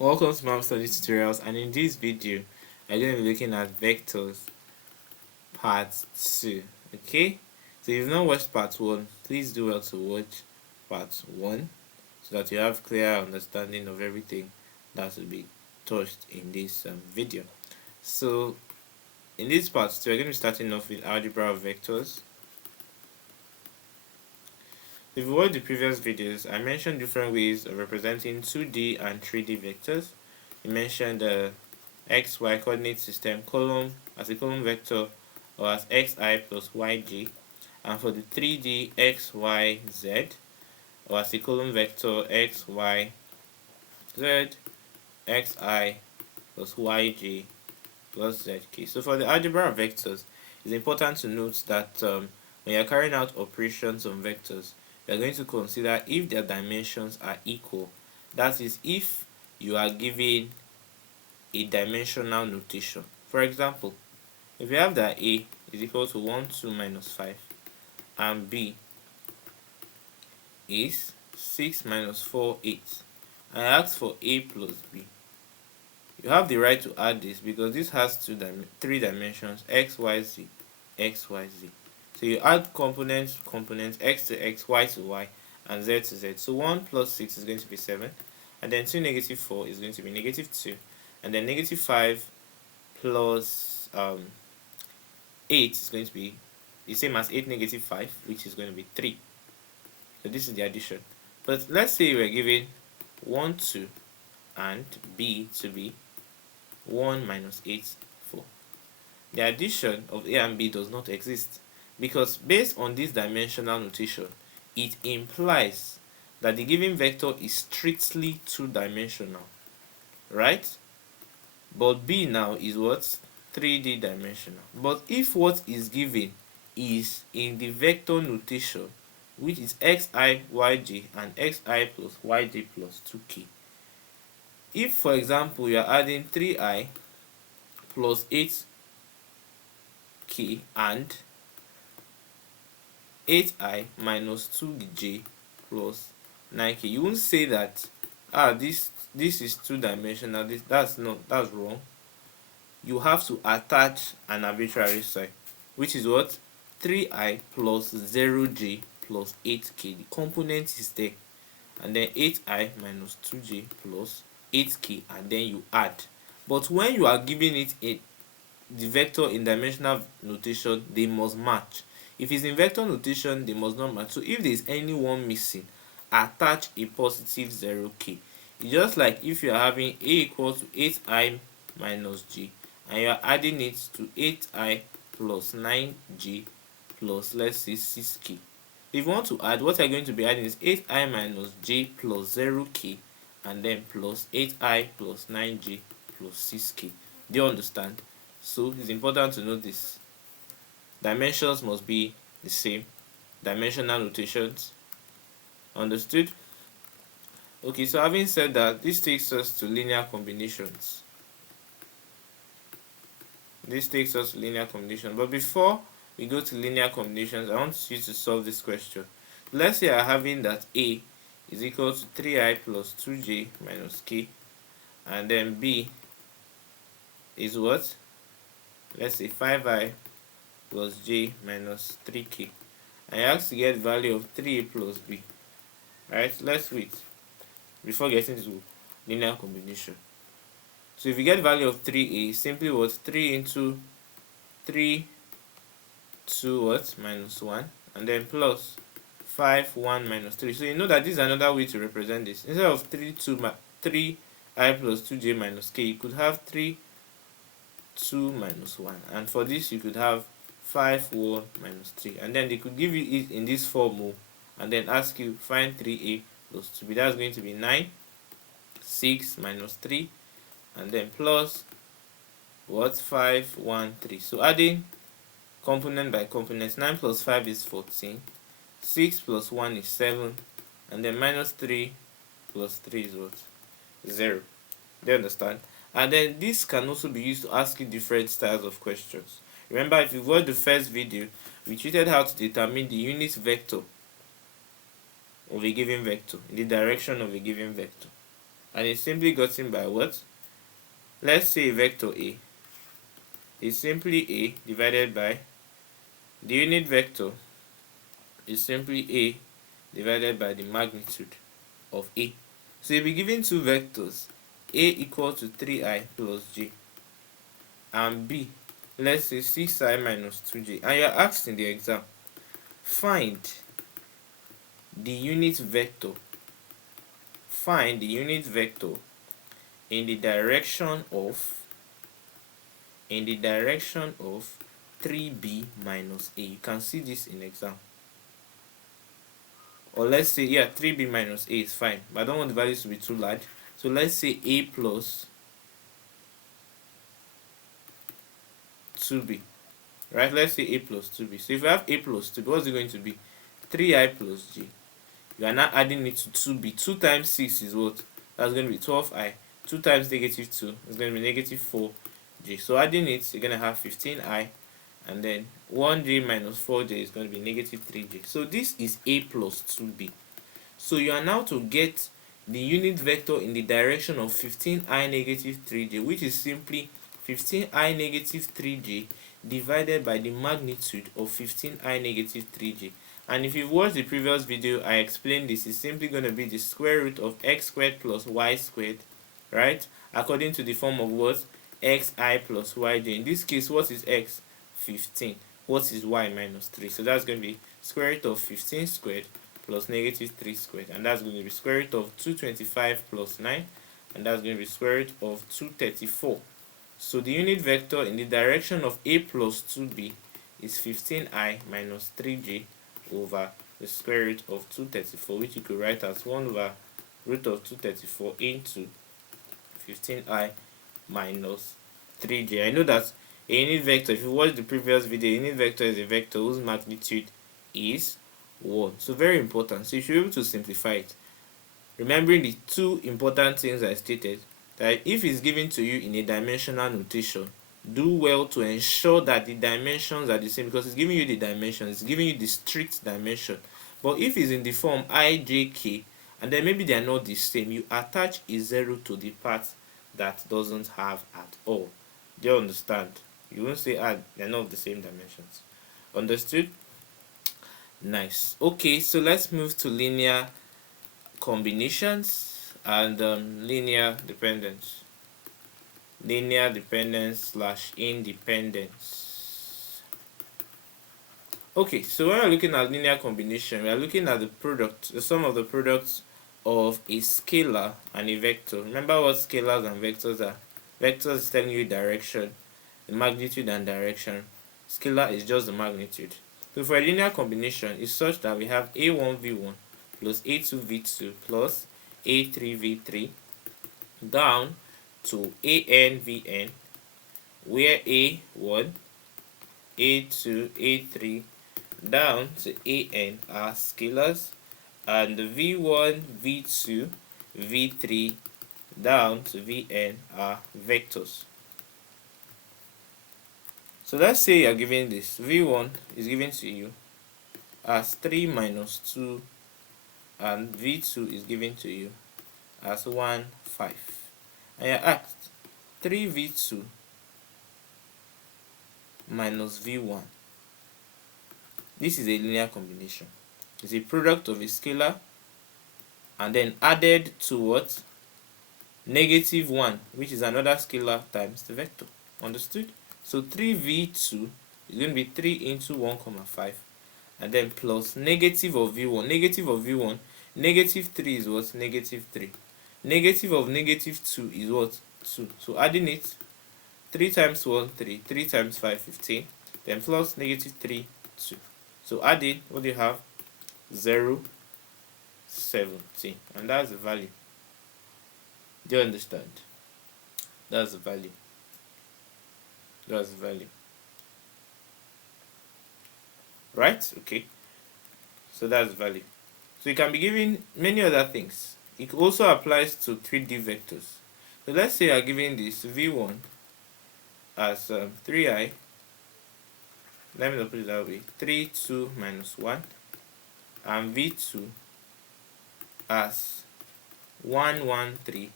Welcome to Map Study Tutorials, and in this video I'm going to be looking at vectors part 2. Okay, so if you've not watched part 1, please do well to watch part 1 so that you have clear understanding of everything that will be touched in this video. So in this part 2 we're going to be starting off with algebra of vectors. If you watched the previous videos, I mentioned different ways of representing 2D and 3D vectors. I mentioned the xy coordinate system column as a column vector or as xi plus yj, and for the 3D xyz or as a column vector xyz xi plus yj plus zk. So for the algebra of vectors, it's important to note that when you're carrying out operations on vectors, you're going to consider if their dimensions are equal. That is, if you are given a dimensional notation. For example, if you have that a is equal to 1, 2 minus 5 and b is 6 minus 4, 8, and I ask for a plus b, you have the right to add this because this has three dimensions: x, y, z, x, y, z. So you add components x to x, y to y, and z to z. So 1 plus 6 is going to be 7, and then 2 negative 4 is going to be negative 2, and then negative 5 plus 8 is going to be the same as 8 negative 5, which is going to be 3. So this is the addition. But let's say we're given 1, 2, and b to be 1 minus 8, 4. The addition of a and b does not exist because based on this dimensional notation, it implies that the given vector is strictly two-dimensional, right? But b now is what? 3D dimensional. But if what is given is in the vector notation, which is xi yj and xi plus yj plus 2k, if for example you are adding 3i plus 8k and 8i minus 2j plus 9k, you won't say that this is two-dimensional. That's wrong. You have to attach an arbitrary sign, which is what? 3i plus 0j plus 8k. The component is there, and then 8i minus 2j plus 8k, and then you add. But when you are giving it the vector in dimensional notation, they must match. If it's in vector notation, they must not match. So if there is any one missing, attach a positive 0k. It's just like if you are having a equals to 8i minus j, and you are adding it to 8i plus 9j plus, let's say, 6k. If you want to add, what you're going to be adding is 8i minus j plus 0k, and then plus 8i plus 9j plus 6k. Do you understand? So it's important to note this. Dimensions must be the same. Dimensional notations. Understood? Okay, so having said that, this takes us to linear combinations. But before we go to linear combinations, I want you to solve this question. Let's say I'm having that a is equal to 3i plus 2j minus k, and then b is what? Let's say 5i plus j minus 3k. I ask to get the value of 3a plus b. Alright, let's wait before getting to linear combination. So if you get the value of 3a, simply what? 3 into 3 2 what? Minus 1, and then plus 5 1 minus 3. So you know that this is another way to represent this. Instead of 3i plus 2j minus k, you could have 3 2 minus 1, and for this you could have 5 1 minus 3, and then they could give you it in this form, and then ask you find 3a plus 2b. That's going to be 9 6 minus 3, and then plus what? 5 1 3. So adding component by component, 9 plus 5 is 14, 6 plus 1 is 7, and then minus 3 plus 3 is what? 0. Do you understand? And then this can also be used to ask you different styles of questions. Remember, if you watched the first video, we treated how to determine the unit vector of a given vector in the direction of a given vector. and it's simply gotten by what? Let's say vector A is simply A divided by the unit vector is simply A divided by the magnitude of A. So you'll be given two vectors, A equal to 3i plus j, and B, let's say 6i minus 2j, and you're asked in the exam, find the unit vector, find the unit vector in the direction of 3b minus a. You can see this in exam. Or let's say, yeah, 3b minus a is fine, but I don't want the values to be too large. So let's say a plus 2b, right? Let's say a plus 2b. So if you have a plus 2b, what's it going to be? 3i plus j. You are now adding it to 2b. 2 times 6 is what? That's going to be 12i. 2 times negative 2 is going to be negative 4j. So adding it, you're going to have 15i, and then 1j minus 4j is going to be negative 3j. So this is a plus 2b. So you are now to get the unit vector in the direction of 15i negative 3j, which is simply 15i negative 3j divided by the magnitude of 15i negative 3j. And if you've watched the previous video, I explained this is simply going to be the square root of x squared plus y squared, right? According to the form of what? Xi plus yj. In this case, what is x? 15. What is y? Minus 3. So that's going to be square root of 15 squared plus negative 3 squared. And that's going to be square root of 225 plus 9. And that's going to be square root of 234. So the unit vector in the direction of a plus 2b is 15i minus 3j over the square root of 234, which you could write as 1 over root of 234 into 15i minus 3j. I know that a unit vector, if you watch the previous video, a unit vector is a vector whose magnitude is 1. So very important. So you should be able to simplify it. Remembering the two important things I stated, that if it's given to you in a dimensional notation, do well to ensure that the dimensions are the same, because it's giving you the dimensions, it's giving you the strict dimension. But if it's in the form ijk and then maybe they are not the same, you attach a 0 to the part that doesn't have at all. Do you understand? You won't say, they're not of the same dimensions. Understood? Nice. Okay, so let's move to linear combinations and linear dependence. Linear dependence slash independence. Okay, so when we're looking at linear combination, we are looking at the sum of the products of a scalar and a vector. Remember what scalars and vectors are? Vectors is telling you direction, the magnitude and direction. Scalar is just the magnitude. So for a linear combination, it's such that we have a1v1 plus a2v2 plus a3v3 down to anvn, where a1, a2, a3 down to an are scalars, and the v1, v2, v3 down to vn are vectors. So let's say you're given this. v1 is given to you as 3 minus 2, and v2 is given to you as 1, 5. And you're asked 3v2 minus v1. This is a linear combination. It's a product of a scalar and then added to what? Negative 1, which is another scalar times the vector. Understood? So 3v2 is going to be 3 into 1, 5, and then plus negative of v1. Negative of v1, negative 3 is what? Negative 3. Negative of negative 2 is what? 2. So adding it, 3 times 1, 3. 3 times 5, 15. Then plus negative 3, 2. So adding, what do you have? 0, 17. And that's the value. Do you understand? That's the value. That's the value. Right? Okay. So that's the value. So you can be given many other things. It also applies to 3D vectors. So let's say I'm giving this v1 as 3i. Let me not put it that way. 3, 2 minus 1. And v2 as 1, 1, 3,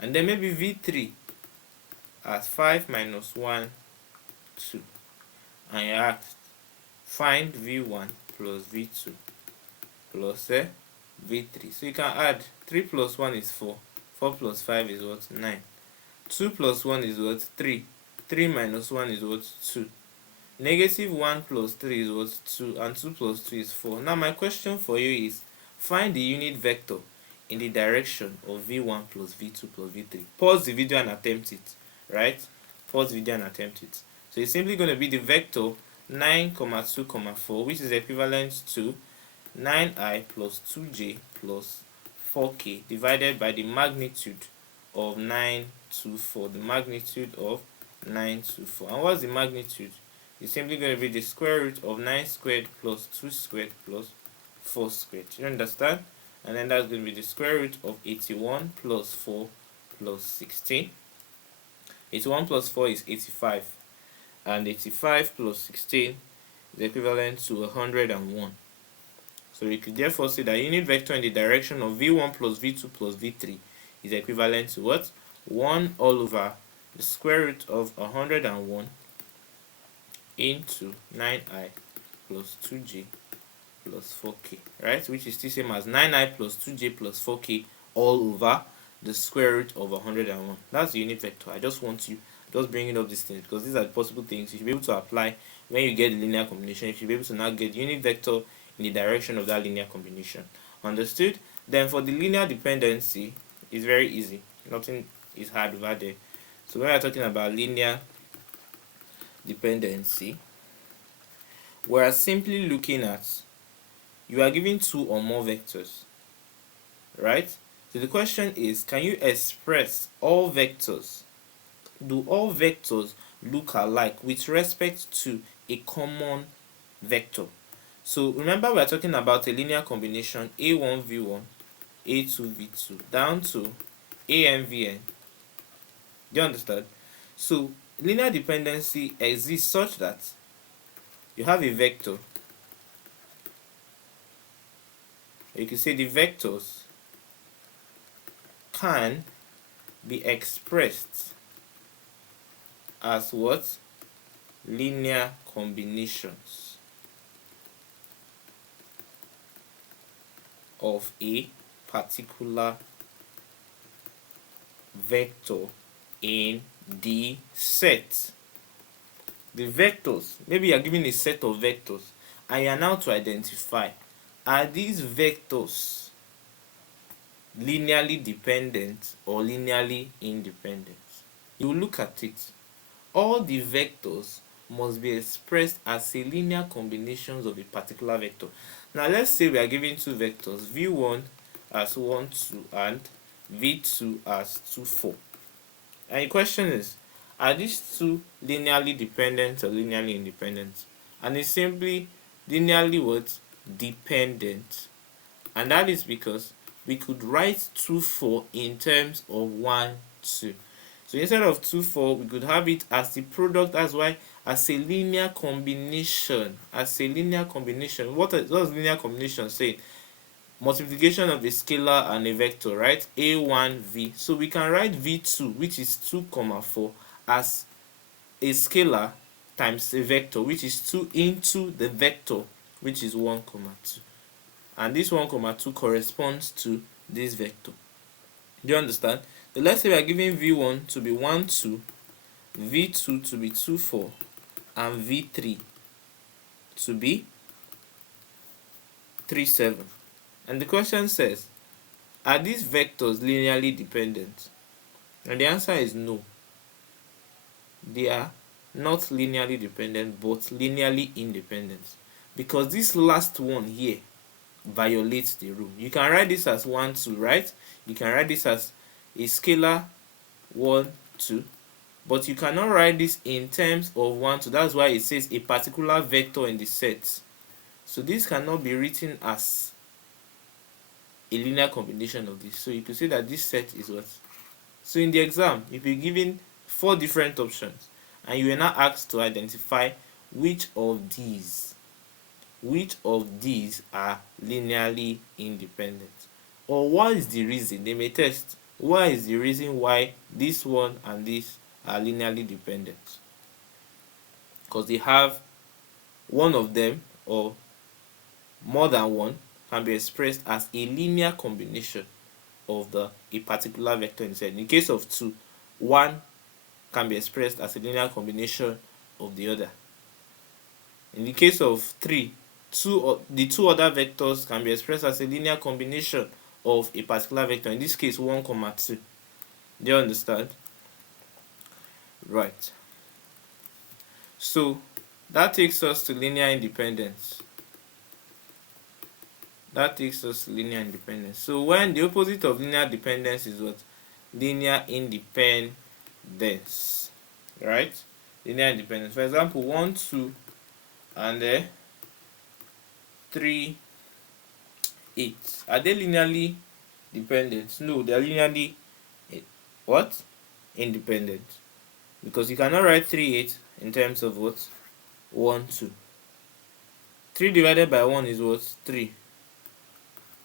and then maybe v3 as 5 minus 1, 2, and you're asked find v1 plus v2 plus v3. So you can add 3 plus 1 is 4, 4 plus 5 is what? 9. 2 plus 1 is what? 3. 3 minus 1 is what? 2. Negative 1 plus 3 is what? 2, and 2 plus 2 is 4. Now my question for you is, find the unit vector in the direction of v1 plus v2 plus v3. Pause the video and attempt it, right? Pause the video and attempt it. So it's simply going to be the vector 9, 2, 4, which is equivalent to 9i plus 2j plus 4k divided by the magnitude of 9 to 4. The magnitude of 9 to 4. And what's the magnitude? It's simply going to be the square root of 9 squared plus 2 squared plus 4 squared. You understand? And then that's going to be the square root of 81 plus 4 plus 16. 81 plus 4 is 85. And 85 plus 16 is equivalent to 101. So we could therefore say that unit vector in the direction of v1 plus v2 plus v3 is equivalent to what? 1 all over the square root of 101 into 9i plus 2j plus 4k, right? Which is the same as 9i plus 2j plus 4k all over the square root of 101. That's the unit vector. I just want you just bringing up these things because these are the possible things you should be able to apply when you get the linear combination. You should be able to now get the unit vector in the direction of that linear combination. Understood? Then for the linear dependency, it's very easy. Nothing is hard over there. So when we're talking about linear dependency, we're simply looking at, you are given 2 or more vectors, right? So the question is, can you express all vectors? Do all vectors look alike with respect to a common vector? So remember, we're talking about a linear combination a1 v1 a2 v2 down to an vn. Do you understand? So linear dependency exists such that you have a vector. You can say the vectors can be expressed as what? Linear combinations of a particular vector in the set. The vectors, maybe you are given a set of vectors and you are now to identify, are these vectors linearly dependent or linearly independent? You will look at it. All the vectors must be expressed as a linear combinations of a particular vector. Now let's say we are given 2 vectors, v1 as 1, 2 and v2 as 2, 4. And the question is, are these 2 linearly dependent or linearly independent? And it's simply linearly what? Dependent. And that is because we could write 2, 4 in terms of 1, 2. So instead of 2, 4, we could have it as the product. That's why as a linear combination. As a linear combination. What does linear combination say? Multiplication of a scalar and a vector, right? a1v. So we can write v2, which is 2, 4, as a scalar times a vector, which is 2 into the vector, which is 1, 2. And this 1, 2 corresponds to this vector. Do you understand? So let's say we are giving v1 to be 1, 2, v2 to be 2, 4, and v3 to be 3, 7. And the question says, are these vectors linearly dependent? And the answer is no. They are not linearly dependent, but linearly independent. Because this last one here violates the rule. You can write this as 1, 2, right? You can write this as a scalar 1, 2. But you cannot write this in terms of 1, 2. That's why it says a particular vector in the set. So this cannot be written as a linear combination of this. So you could say that this set is what? So in the exam, if you're given 4 different options and you are now asked to identify which of these are linearly independent, or what is the reason. They may test what is the reason why this one and this are linearly dependent, because they have one of them or more than one can be expressed as a linear combination of a particular vector inside. In the case of 2, 1 can be expressed as a linear combination of the other. In the case of 3, the two other vectors can be expressed as a linear combination of a particular vector. In this case, 1, 2. Do you understand? Right. So that takes us to linear independence. So when the opposite of linear dependence is what? Linear independence. Right? Linear independence. For example, 1, 2 and 3, 8. Are they linearly dependent? No, they are linearly what? Independent. Because you cannot write 3, 8 in terms of what? 1, 2. 3 divided by 1 is what? 3.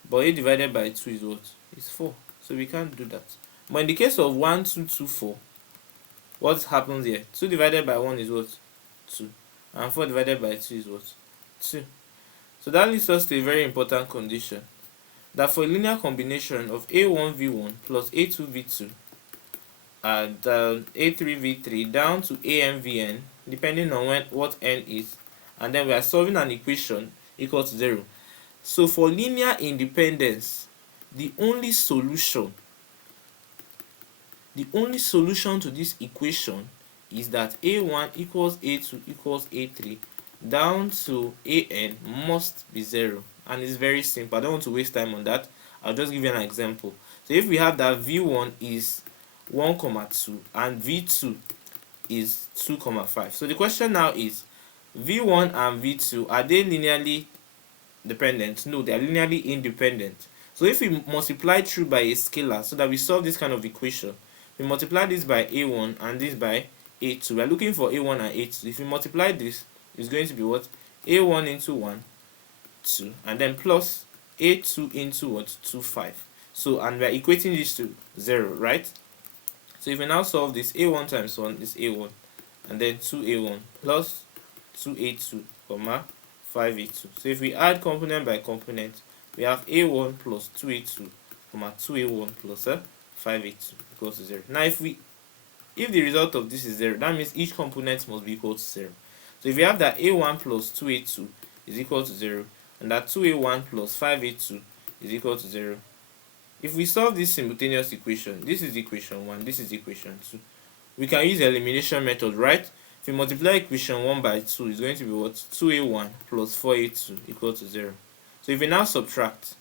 But 8 divided by 2 is what? It's 4. So we can't do that. But in the case of 1, 2, 2, 4, what happens here? 2 divided by 1 is what? 2. And 4 divided by 2 is what? 2. So that leads us to a very important condition. That for a linear combination of a1v1 plus a2v2 and a3v3 down to amvn, depending on what n is, and then we are solving an equation equal to 0. So for linear independence, the only solution to this equation is that a1 equals a2 equals a3 down to an must be 0. And it's very simple. I don't want to waste time on that. I'll just give you an example. So if we have that v1 is 1, 2 and v2 is 2, 5. So the question now is, v1 and v2, are they linearly dependent? No, they are linearly independent. So if we multiply through by a scalar so that we solve this kind of equation, we multiply this by a1 and this by a2. We are looking for a1 and a2. If we multiply this, it's going to be what? a1 into 1, 2, and then plus a2 into what? 2, 5. So, and we are equating this to 0, right? So if we now solve this, a1 times 1 is a1, and then 2a1 plus 2a2, 5a2. So if we add component by component, we have a1 plus 2a2, 2a1 plus 5a2 equals to 0. Now if the result of this is 0, that means each component must be equal to 0. So if we have that a1 plus 2a2 is equal to 0, and that 2a1 plus 5a2 is equal to 0, if we solve this simultaneous equation, this is equation 1, this is equation 2, we can use the elimination method, right? If we multiply equation 1 by 2, it's going to be what? 2a1 plus 4a2 equal to 0. So if we now subtract,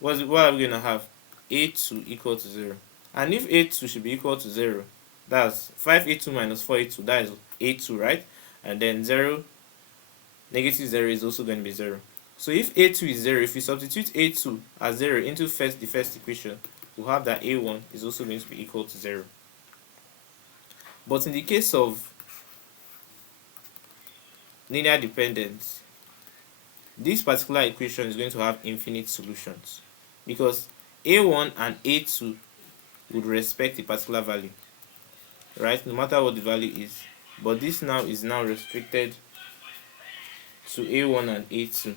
what are we going to have? a2 equal to 0. And if a2 should be equal to 0, that's 5a2 minus 4a2, that is a2, right? And then 0, negative 0 is also going to be 0. So if a2 is 0, if we substitute a2 as 0 into the first equation, we'll have that a1 is also going to be equal to 0. But in the case of linear dependence, this particular equation is going to have infinite solutions, because a1 and a2 would respect a particular value, right? No matter what the value is. But this now is now restricted to a1 and a2.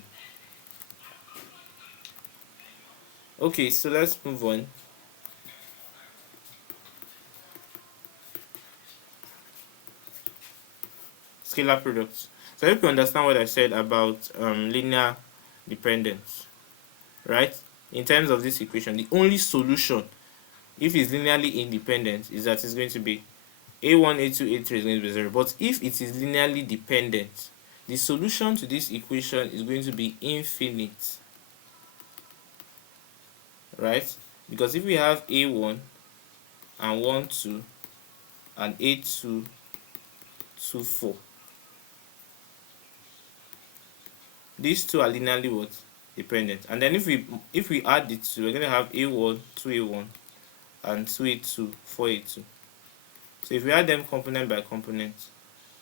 Okay, so let's move on. Scalar products. So I hope you understand what I said about linear dependence, right? In terms of this equation, the only solution, if it's linearly independent, is that it's going to be a1, a2, a3 is going to be 0. But if it is linearly dependent, the solution to this equation is going to be infinite, right? Because if we have a1 and 1, 2 and a2, 2, 4, these two are linearly what? Dependent. And then if we add the two, we're going to have a1, 2a1 and 2a2, 4a2. So if we add them component by component,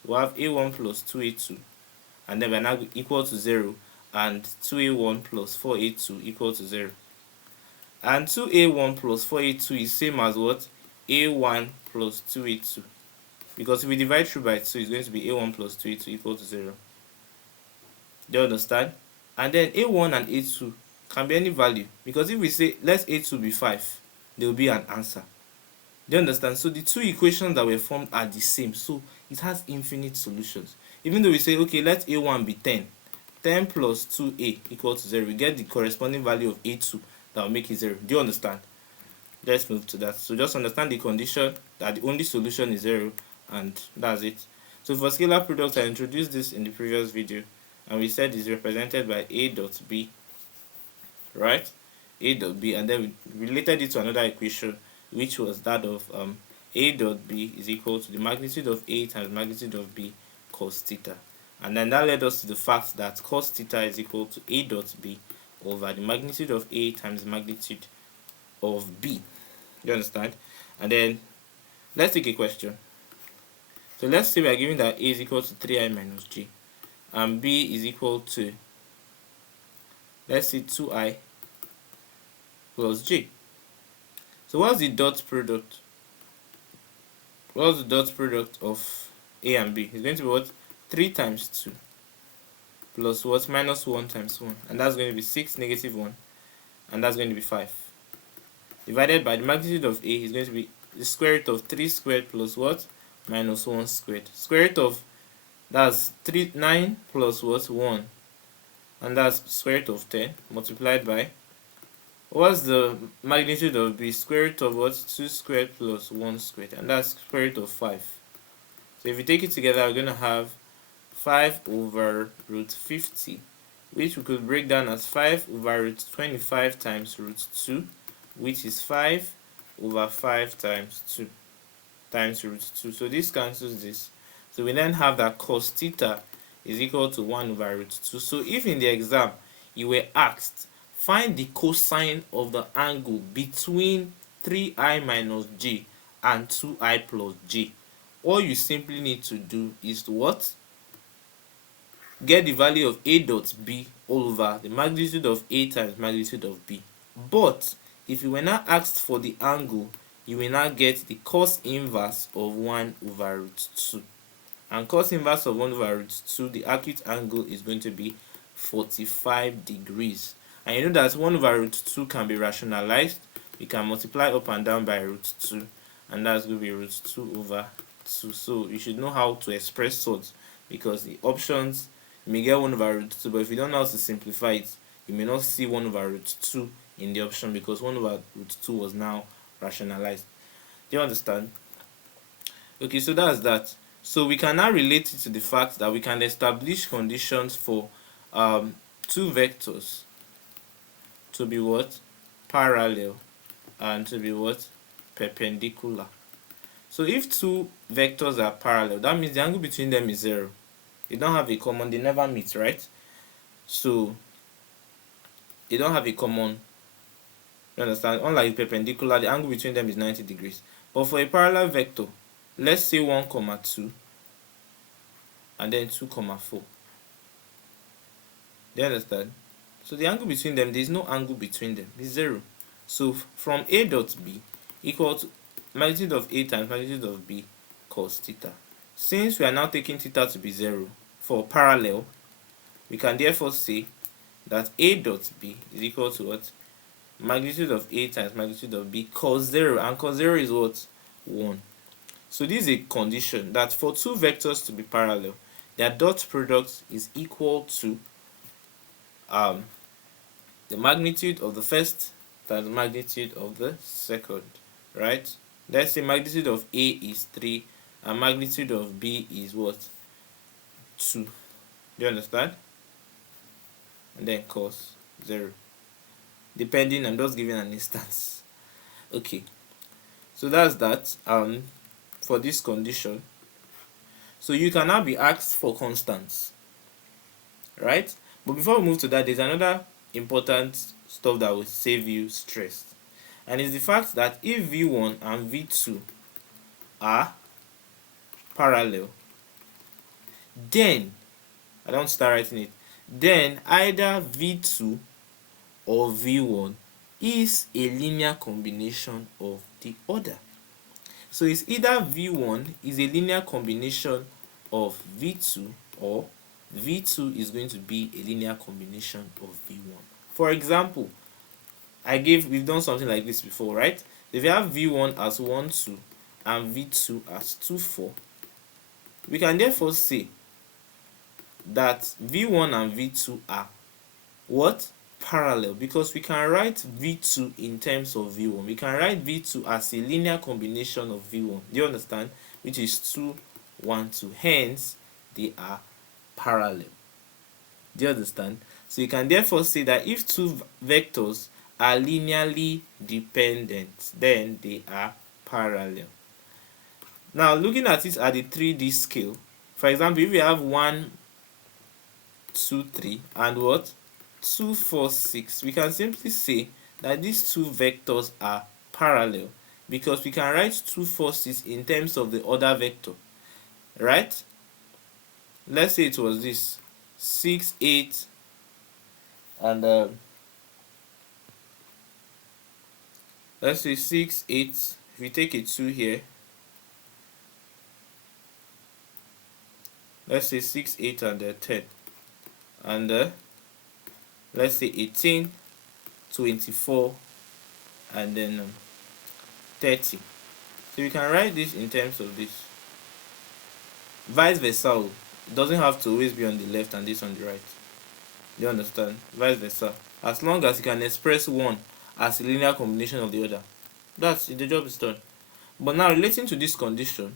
we'll have a1 plus 2a2, and then we're now equal to 0, and 2a1 plus 4a2 equal to 0. And 2a1 plus 4a2 is same as what? a1 plus 2a2. Because if we divide through by 2, it's going to be a1 plus 2a2 equal to 0. Do you understand? And then a1 and a2 can be any value. Because if we say, let a2 be 5, there will be an answer. Do you understand? So the two equations that were formed are the same. So it has infinite solutions. Even though we say, okay, let a1 be 10. 10 plus 2a equals to 0. We get the corresponding value of a2 that will make it 0. Do you understand? Let's move to that. So just understand the condition that the only solution is 0, and that's it. So for scalar products, I introduced this in the previous video, and we said it's represented by a dot b, right? A dot b, and then we related it to another equation, which was that of a dot b is equal to the magnitude of a times magnitude of b cos theta. And then that led us to the fact that cos theta is equal to a dot b over the magnitude of a times the magnitude of b. You understand? And then let's take a question. So let's say we are given that a is equal to 3i minus j, and b is equal to, let's say, 2i plus j. So what's the dot product? What's the dot product of a and b? It's going to be what? 3 times 2 plus what? Minus 1 times 1, and that's going to be 6 negative 1, and that's going to be 5. Divided by the magnitude of a is going to be the square root of 3 squared plus what? Minus 1 squared. Square root of, that's 9 plus what? 1, and that's square root of 10 multiplied by, what's the magnitude of b? Square root of what? 2 squared plus 1 squared, and that's square root of 5. So if you take it together, we're going to have 5 over root 50, which we could break down as 5 over root 25 times root 2, which is 5 over 5 times 2 times root 2. So this cancels this. So we then have that cos theta is equal to 1 over root 2. So if in the exam you were asked, find the cosine of the angle between 3i minus j and 2i plus j, all you simply need to do is to what? Get the value of a dot b all over the magnitude of a times magnitude of b. But if you were not asked for the angle, you will now get the cos inverse of 1 over root 2. And cos inverse of 1 over root 2, the acute angle is going to be 45 degrees. And you know that 1 over root 2 can be rationalized. We can multiply up and down by root 2, and that's going to be root 2 over 2. So you should know how to express such, because the options, you may get 1 over root 2, but if you don't know how to simplify it, you may not see 1 over root 2 in the option, because 1 over root 2 was now rationalized. Do you understand? Okay, so that's that. So we can now relate it to the fact that we can establish conditions for two vectors to be what? Parallel, and to be what? Perpendicular. So if two vectors are parallel, that means the angle between them is 0. They don't have a common, they never meet, right? So they don't have a common, you understand? Unlike perpendicular, the angle between them is 90 degrees. But for a parallel vector, let's say 1, 2, and then 2, 4. Do you understand? So the angle between them, there is no angle between them, it's 0. So from a dot b equal to magnitude of a times magnitude of b cos theta. Since we are now taking theta to be 0 for parallel, we can therefore say that a dot b is equal to what? Magnitude of a times magnitude of b cos 0, and cos 0 is what? 1. So this is a condition that for two vectors to be parallel, their dot product is equal to the magnitude of the first times the magnitude of the second, right? Let's say magnitude of a is 3 and magnitude of b is what? 2. Do you understand? And then cos 0. Depending, I'm just giving an instance. Okay, so that's that for this condition. So you can now be asked for constants, right? But before we move to that, there's another important stuff that will save you stress, and it's the fact that if v1 and v2 are parallel, then I don't start writing it, then either v2 or v1 is a linear combination of the other. So it's either V1 is a linear combination of V2, or V2 is going to be a linear combination of V1. For example, we've done something like this before, right? If you have V1 as 1, 2 and V2 as 2, 4, we can therefore say that V1 and V2 are what? Parallel, because we can write V2 in terms of V1. We can write V2 as a linear combination of V1. Do you understand? Which is 2, 1, 2. Hence, they are parallel. Do you understand? So you can therefore say that if two vectors are linearly dependent, then they are parallel. Now, looking at it at the 3D scale, for example, if we have 1, 2, 3 and what? 2, 4, 6, we can simply say that these two vectors are parallel, because we can write 2, 4, 6 in terms of the other vector, right? Let's say it was this 6, 8, and let's say 6, 8. If we take a 2 here, let's say 6, 8, and 10, and let's say 18, 24, and then 30. So we can write this in terms of this. Vice versa, it doesn't have to always be on the left and this on the right. Do you understand? Vice versa. As long as you can express one as a linear combination of the other, that's it, the job is done. But now, relating to this condition,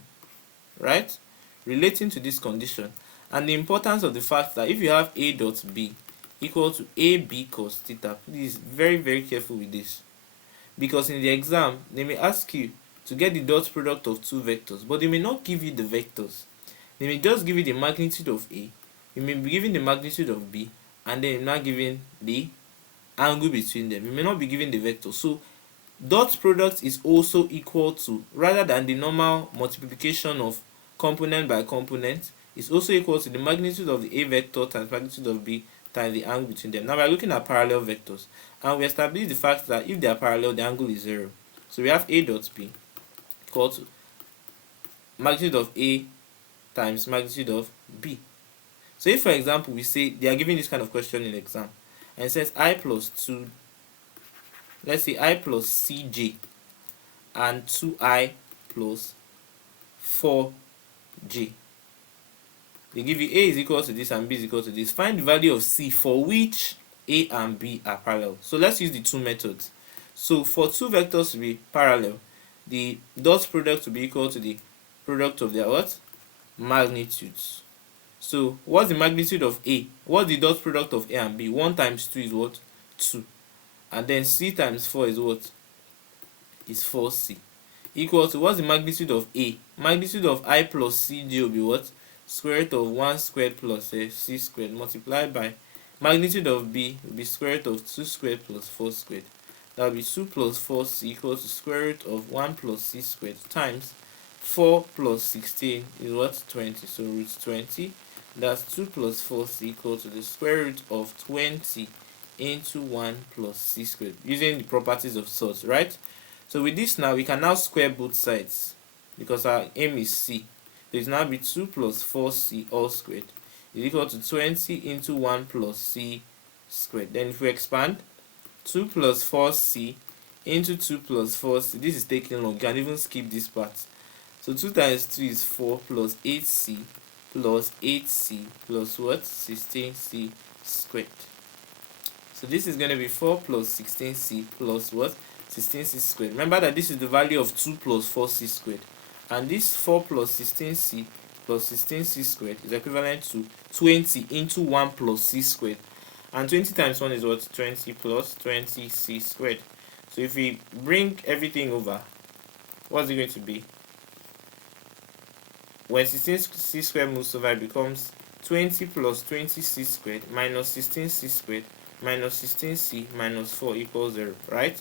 right? Relating to this condition and the importance of the fact that if you have A dot B equal to AB cos theta, please very, very careful with this, because in the exam they may ask you to get the dot product of two vectors, but they may not give you the vectors. They may just give you the magnitude of A, you may be given the magnitude of B, and then you're not given the angle between them. You may not be given the vector. So dot product is also equal to, rather than the normal multiplication of component by component, is also equal to the magnitude of the A vector times magnitude of B times the angle between them. Now we are looking at parallel vectors, and we established the fact that if they are parallel, the angle is 0. So we have A dot B equal to magnitude of A times magnitude of B. So if, for example, we say they are giving this kind of question in the exam, and it says I plus 2, let's say I plus CJ and 2I plus 4J. They give you A is equal to this and B is equal to this. Find the value of C for which A and B are parallel. So let's use the two methods. So for two vectors to be parallel, the dot product will be equal to the product of their what? Magnitudes. So what's the magnitude of A? What's the dot product of A and B? 1 times 2 is what? 2. And then C times 4 is what? Is 4C. Equal to, what's the magnitude of A? Magnitude of I plus CJ will be what? Square root of 1 squared plus C squared multiplied by magnitude of B will be square root of 2 squared plus 4 squared. That will be 2 plus 4C equals to square root of 1 plus C squared times 4 plus 16 is what? 20. So root 20. That's 2 plus 4C equal to the square root of 20 into 1 plus C squared, using the properties of sorts, right? So with this now, we can now square both sides, because our aim is C. So it will now be 2 plus 4C all squared is equal to 20 into 1 plus C squared. Then if we expand, 2 plus 4C into 2 plus 4C, this is taking long, you can even skip this part. So 2 times 2 is 4 plus 8C plus 8C plus what? 16C squared. So this is going to be 4 plus 16C plus what? 16C squared. Remember that this is the value of 2 plus 4C squared. And this 4 plus 16C plus 16C squared is equivalent to 20 into 1 plus C squared. And 20 times 1 is what? 20 plus 20C squared. So if we bring everything over, what's it going to be? When 16C squared moves over, it becomes 20 plus 20C squared minus 16C squared minus 16C minus 4 equals 0, right?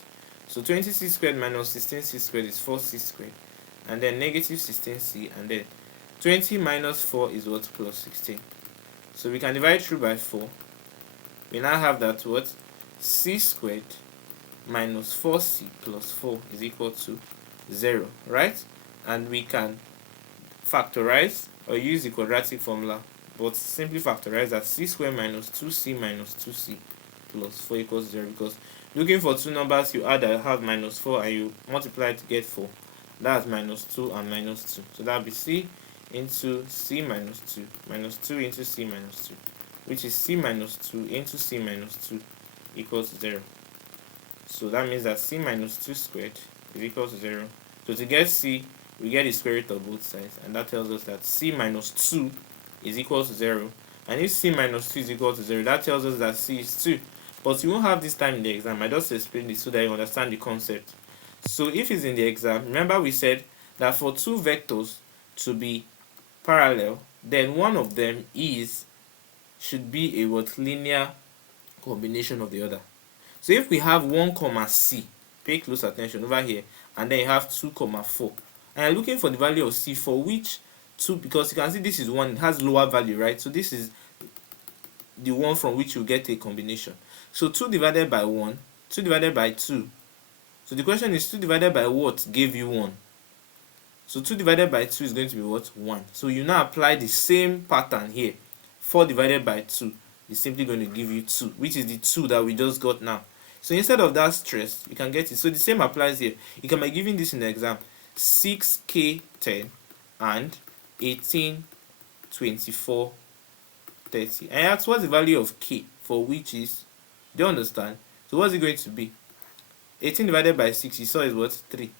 So 20C squared minus 16C squared is 4C squared, and then negative 16C, and then 20 minus 4 is what? Plus 16. So we can divide through by 4. We now have that what? C squared minus 4c plus 4 is equal to 0, right? And we can factorize or use the quadratic formula, but simply factorize that c squared minus 2c minus 2c plus 4 equals 0, because looking for two numbers you add that have minus 4 and you multiply to get 4. That's minus 2 and minus 2. So that will be c into c minus 2 minus 2 into c minus 2, which is c minus 2 into c minus 2 equals 0. So that means that c minus 2 squared is equal to 0. So to get c, we get the square root of both sides, and that tells us that c minus 2 is equal to 0. And if c minus 2 is equal to 0, that tells us that c is 2. But you won't have this time in the exam. I just explained it so that you understand the concept. So if it's in the exam, remember we said that for two vectors to be parallel, then one of them should be a linear combination of the other. So if we have 1 comma c, pay close attention over here, and then you have 2 comma 4, and you're looking for the value of c for which 2, because you can see this is 1, it has lower value, right? So this is the one from which you get a combination. So 2 divided by 1, 2 divided by 2. So the question is 2 divided by what gave you 1? So 2 divided by 2 is going to be what? 1. So you now apply the same pattern here. 4 divided by 2 is simply going to give you 2, which is the 2 that we just got now. So instead of that stress, you can get it. So the same applies here. You can be giving this in the exam. 6k10 and 18, 24, 30. And I ask what's the value of k for which is, do you understand? So what's it going to be? 18 divided by 6, you saw is what? 3.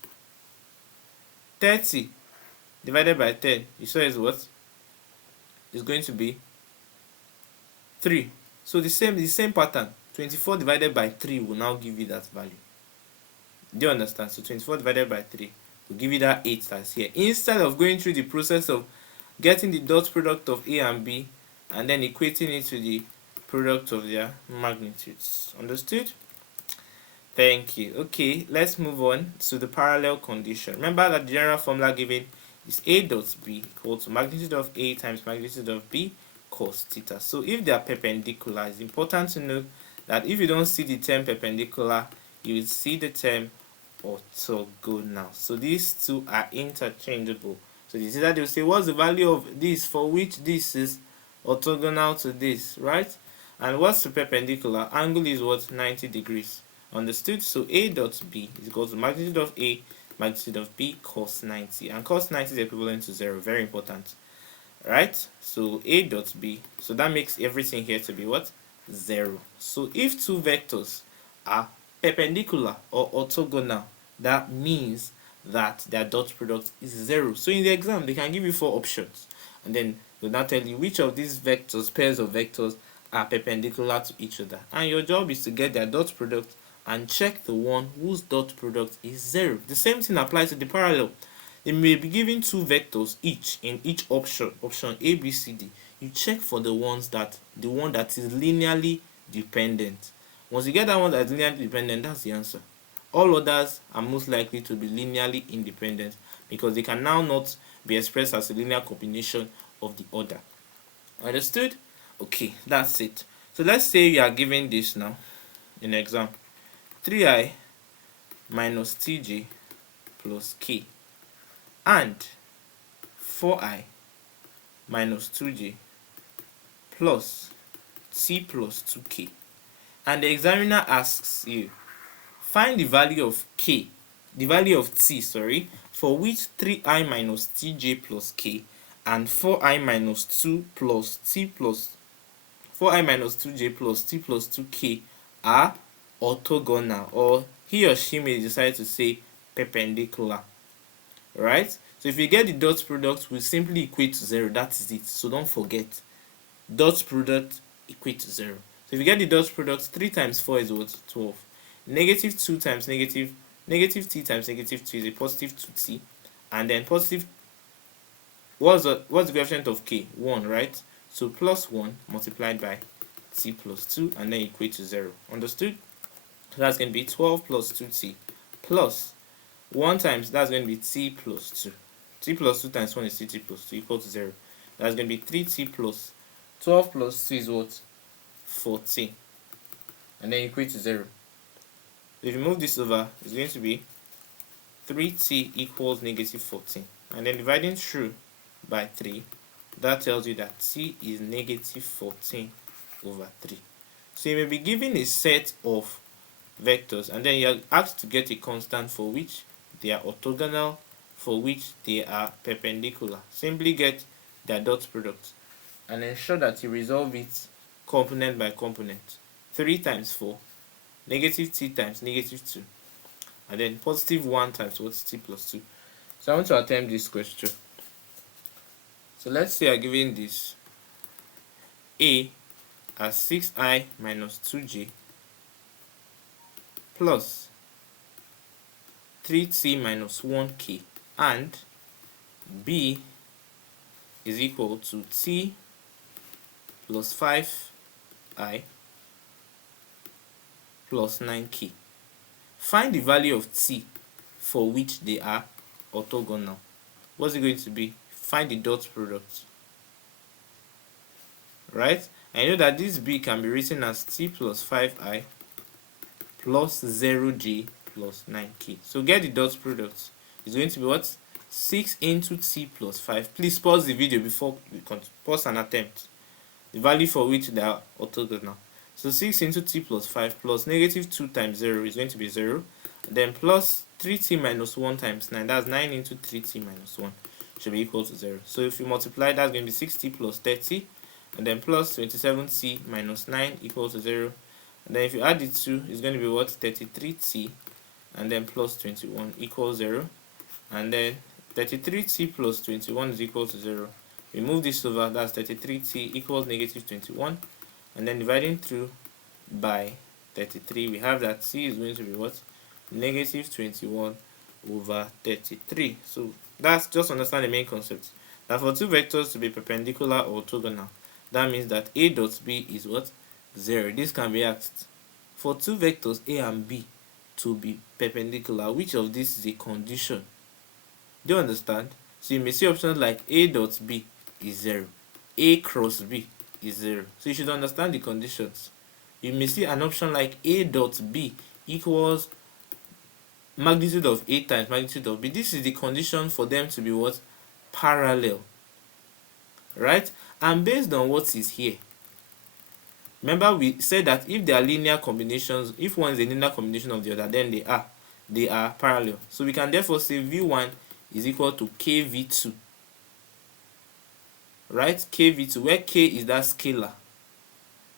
30 divided by 10, you saw is what? Is going to be 3. So the same pattern. 24 divided by 3 will now give you that value. Do you understand? So 24 divided by 3 will give you that 8 that's here. Instead of going through the process of getting the dot product of a and b and then equating it to the product of their magnitudes. Understood? Thank you. Okay, let's move on to the parallel condition. Remember that the general formula given is a dot b equal to magnitude of a times magnitude of b cos theta. So if they are perpendicular, it's important to note that if you don't see the term perpendicular, you will see the term orthogonal. So these two are interchangeable. So this is that they'll say, what's the value of this for which this is orthogonal to this, right? And what's the perpendicular? Angle is what? 90 degrees. Understood? So a dot b is equal to magnitude of a magnitude of b cos 90. And cos 90 is equivalent to 0. Very important. Right? So a dot b. So that makes everything here to be what? 0. So if two vectors are perpendicular or orthogonal, that means that their dot product is 0. So in the exam, they can give you 4 options. And then they'll now tell you which of these vectors, pairs of vectors, are perpendicular to each other. And your job is to get their dot product and check the one whose dot product is 0. The same thing applies to the parallel. They may be given 2 vectors each in each option A, B, C, D. You check for the one that is linearly dependent. Once you get that one that is linearly dependent, that's the answer. All others are most likely to be linearly independent because they can now not be expressed as a linear combination of the order. Understood? Okay, that's it. So let's say you are given this now in exam. 3i minus tj plus k and 4i minus 2j plus t plus 2k. And the examiner asks you, find the value of k, the value of t, for which 3i minus tj plus k and 4i minus 2 plus t plus 4i minus 2j plus t plus 2k are orthogonal, or he or she may decide to say perpendicular, right? So if you get the dot product, we simply equate to 0. That is it. So don't forget, dot product equate to 0. So if you get the dot product, 3 times 4 is what? 12. Negative 2 times negative t times negative 2 is a positive 2t, and then positive, what's the coefficient of k? 1, right? So plus 1 multiplied by t plus 2 and then equate to 0. Understood? So that's going to be 12 plus 2t plus 1 times, that's going to be t plus 2. T plus 2 times 1 is t plus 2 equal to 0. That's going to be 3t plus 12 plus 2 is what? 14. And then equate to 0. So if you move this over, it's going to be 3t equals negative 14. And then dividing through by 3, that tells you that t is negative 14 over 3. So you may be given a set of vectors and then you're asked to get a constant for which they are orthogonal, for which they are perpendicular. Simply get their dot product and ensure that you resolve it component by component. 3 times 4, negative t times negative 2, and then positive 1 times what's t plus 2. So I want to attempt this question. So let's say I'm given this a as 6i minus 2j plus 3t minus 1k and b is equal to t plus 5i plus 9k. Find the value of t for which they are orthogonal. What's it going to be? Find the dot product. Right? I know that this b can be written as t plus 5i plus 0j plus 9k. So get the dot product. It's going to be what? 6 into t plus 5. Please pause the video before we pause and attempt. The value for which they are orthogonal. So 6 into t plus 5 plus negative 2 times 0 is going to be 0. And then plus 3t minus 1 times 9. That's 9 into 3t minus 1. Should be equal to 0. So if you multiply, that's going to be 6t plus 30. And then plus 27t minus 9 equals to 0. And then if you add the 2, it's going to be what? 33t. And then plus 21 equals 0. And then 33t plus 21 is equal to 0. We move this over, that's 33t equals negative 21. And then dividing through by 33, we have that t is going to be what? Negative 21 over 33. So that's just understand the main concept. That for two vectors to be perpendicular or orthogonal, that means that a dot b is what? 0. This can be asked. For two vectors a and b to be perpendicular, which of these is a condition? Do you understand? So you may see options like a dot b is 0, a cross b is 0. So you should understand the conditions. You may see an option like a dot b equals magnitude of a times magnitude of b. This is the condition for them to be what? Parallel. Right? And based on what is here, remember we said that if they are linear combinations, if one is a linear combination of the other, then they are parallel. So we can therefore say v1 is equal to kv2. Right? kv2, where k is that scalar.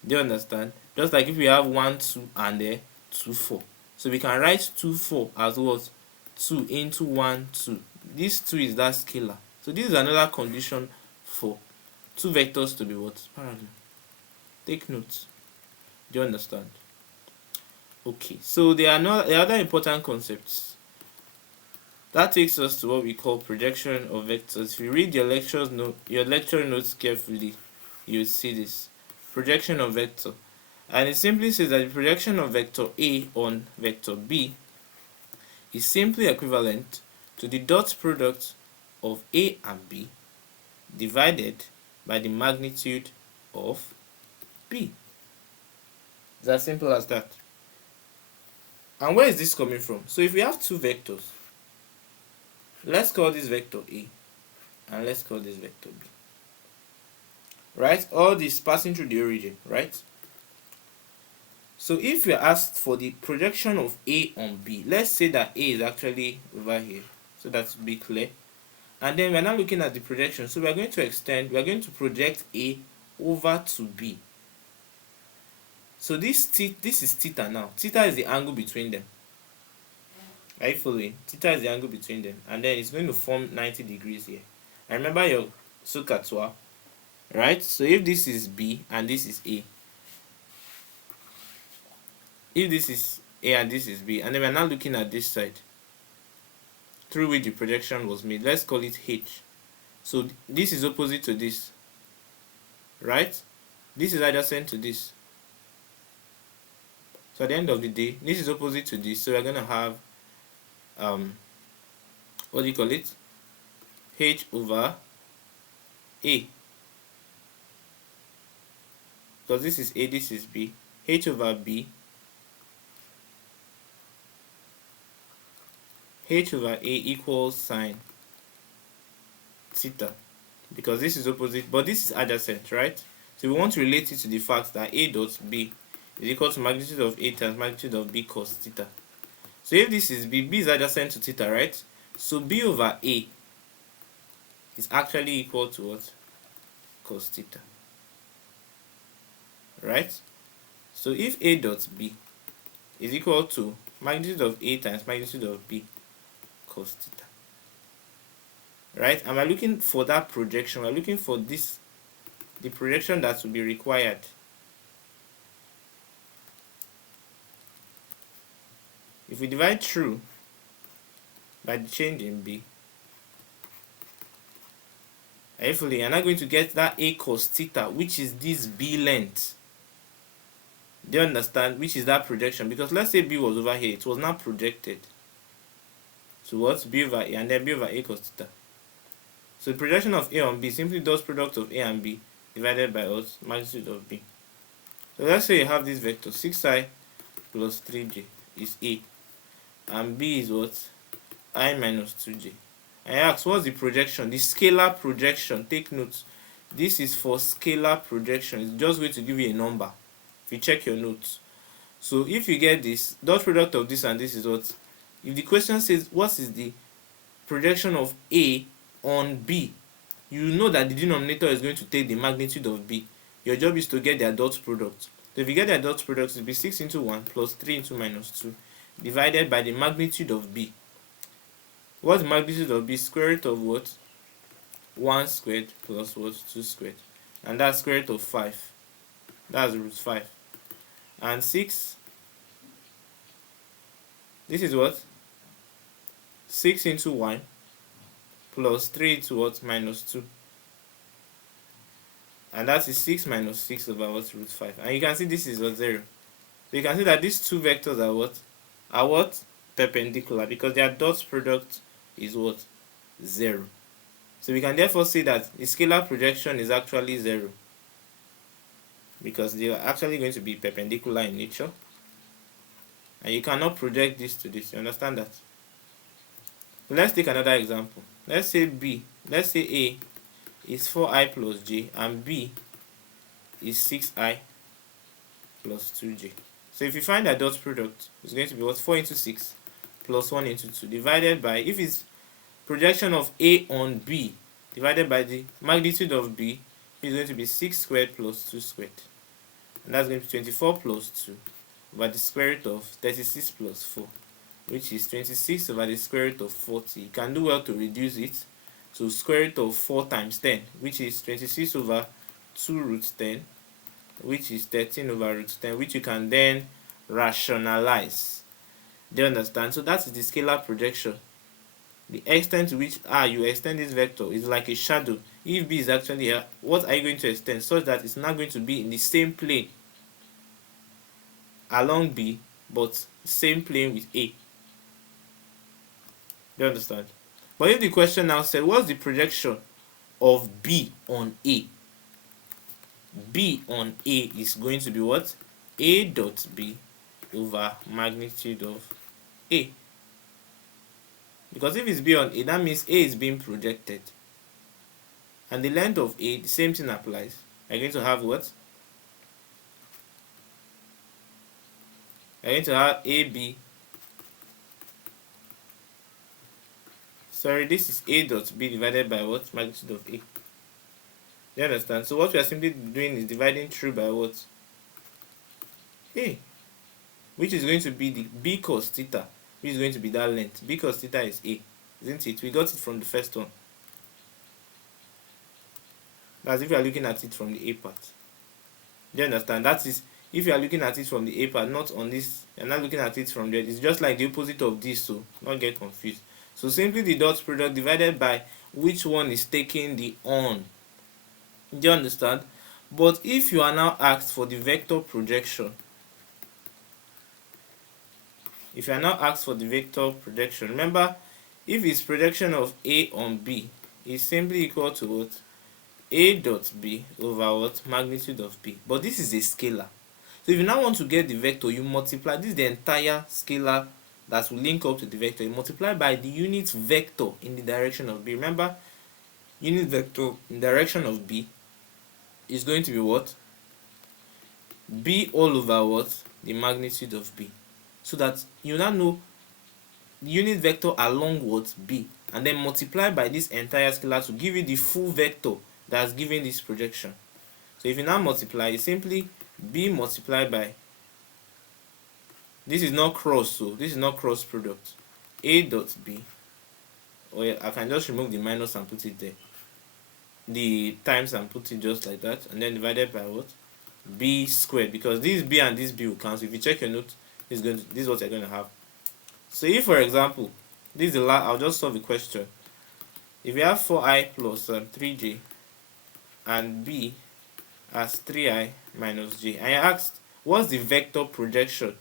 Do you understand? Just like if we have 1, 2 and 2, 4. So we can write 2, 4 as what? 2 into 1, 2. This 2 is that scalar. So this is another condition for two vectors to be what? Parallel. Take notes. Do you understand? Okay, so there are other important concepts. That takes us to what we call projection of vectors. If you read your lecture notes carefully, you'll see this. Projection of vector. And it simply says that the projection of vector A on vector B is simply equivalent to the dot product of A and B divided by the magnitude of B. It's as simple as that. And where is this coming from? So if we have two vectors, let's call this vector A and let's call this vector B. Right? All this passing through the origin, right? So if we are asked for the projection of A on B, let's say that A is actually over here, so that will be clear. And then we are now looking at the projection. So we are going to project A over to B. So this is theta now. Theta is the angle between them. Are you following? Theta is the angle between them. And then it's going to form 90 degrees here. And remember your SOHCAHTOA, right? So if this is B and this is A, if this is A and this is B, and then we're now looking at this side through which the projection was made, let's call it H. So this is opposite to this, right? This is adjacent to this. So at the end of the day, this is opposite to this, so we're going to have what do you call it? H over A. Because this is A, this is B. H over B h over a equals sine theta, because this is opposite, but this is adjacent, right? So we want to relate it to the fact that a dot b is equal to magnitude of a times magnitude of b cos theta. So if this is b is adjacent to theta, right? So b over a is actually equal to what? Cos theta, right? So if a dot b is equal to magnitude of a times magnitude of b cos theta, right? And we're looking for that projection. We're looking for this, the projection that will be required. If we divide through by the change in b, hopefully you're not going to get that a cos theta, which is this b length. Do you understand? Which is that projection? Because let's say b was over here, it was not projected. So what's b over a, and then b over a cos theta. So the projection of a on b simply does product of a and b divided by what? Magnitude of b. So let's say you have this vector 6i plus 3j is a, and b is what? I minus 2j. I ask, what's the projection? The scalar projection. Take note. This is for scalar projection. It's just going to give you a number. If you check your notes. So if you get this, dot product of this and this is what? If the question says what is the projection of A on B, you know that the denominator is going to take the magnitude of B. Your job is to get their dot product. So if you get their dot product, it will be 6 into 1 plus 3 into minus 2 divided by the magnitude of B. What's the magnitude of b? Square root of what? 1 squared plus what? 2 squared. And that's square root of 5. That's root 5. And 6. This is what? 6 into 1 plus 3 into what? Minus 2. And that is 6 minus 6 over what? Root 5. And you can see this is what? 0. So you can see that these two vectors are what? Are what? Perpendicular, because their dot product is what? 0. So we can therefore say that the scalar projection is actually 0, because they are actually going to be perpendicular in nature, and you cannot project this to this. You understand that? Let's take another example. Let's say A is 4i plus j and b is 6i plus 2j. So if you find that dot product, it's going to be what? 4 into 6 plus 1 into 2 divided by, if it's projection of A on B divided by the magnitude of B, is going to be 6 squared plus 2 squared. And that's going to be 24 plus 2 over the square root of 36 plus 4, which is 26 over the square root of 40. You can do well to reduce it to square root of 4 times 10, which is 26 over 2 root 10, which is 13 over root 10, which you can then rationalize. Do you understand? So that is the scalar projection. The extent to which you extend this vector is like a shadow. If b is actually here, what are you going to extend such that it's not going to be in the same plane along b, but same plane with a? Do you understand? But if the question now said what's the projection of b on a, b on a is going to be what? A dot b over magnitude of a. Because if it's b on a, that means a is being projected, and the length of a, the same thing applies. You're going to have what? You're going to have ab. Sorry, this is a dot b divided by what? Magnitude of a. Do you understand? So what we are simply doing is dividing through by what? A, which is going to be the b cos theta, which is going to be that length. B cos theta is a, isn't it? We got it from the first one. That's if you are looking at it from the a part. Do you understand? That is if you are looking at it from the a part, not on this. You're not looking at it from there. It's just like the opposite of this, so not get confused. So simply the dot product divided by which one is taking the on. Do you understand? But if you are now asked for the vector projection, remember, if it's projection of a on b, is simply equal to what? A dot b over what? Magnitude of b. But this is a scalar. So if you now want to get the vector, you multiply. This is the entire scalar that will link up to the vector, you multiply by the unit vector in the direction of b. Remember, unit vector in direction of b is going to be what? B all over what? The magnitude of b. So that you now know the unit vector along what? B, and then multiply by this entire scalar to give you the full vector that's giving this projection. So if you now multiply, it's simply b multiplied by, this is not cross, so this is not cross product, a dot b, or I can just remove the minus and put it there, the times and put it just like that, and then divided by what? B squared, because this b and this b will cancel. If you check your note, this is what you're going to have. So if, for example, this is the last, I'll just solve the question. If you have 4i plus 3j and b as 3i minus j, and you're asked what's the vector projection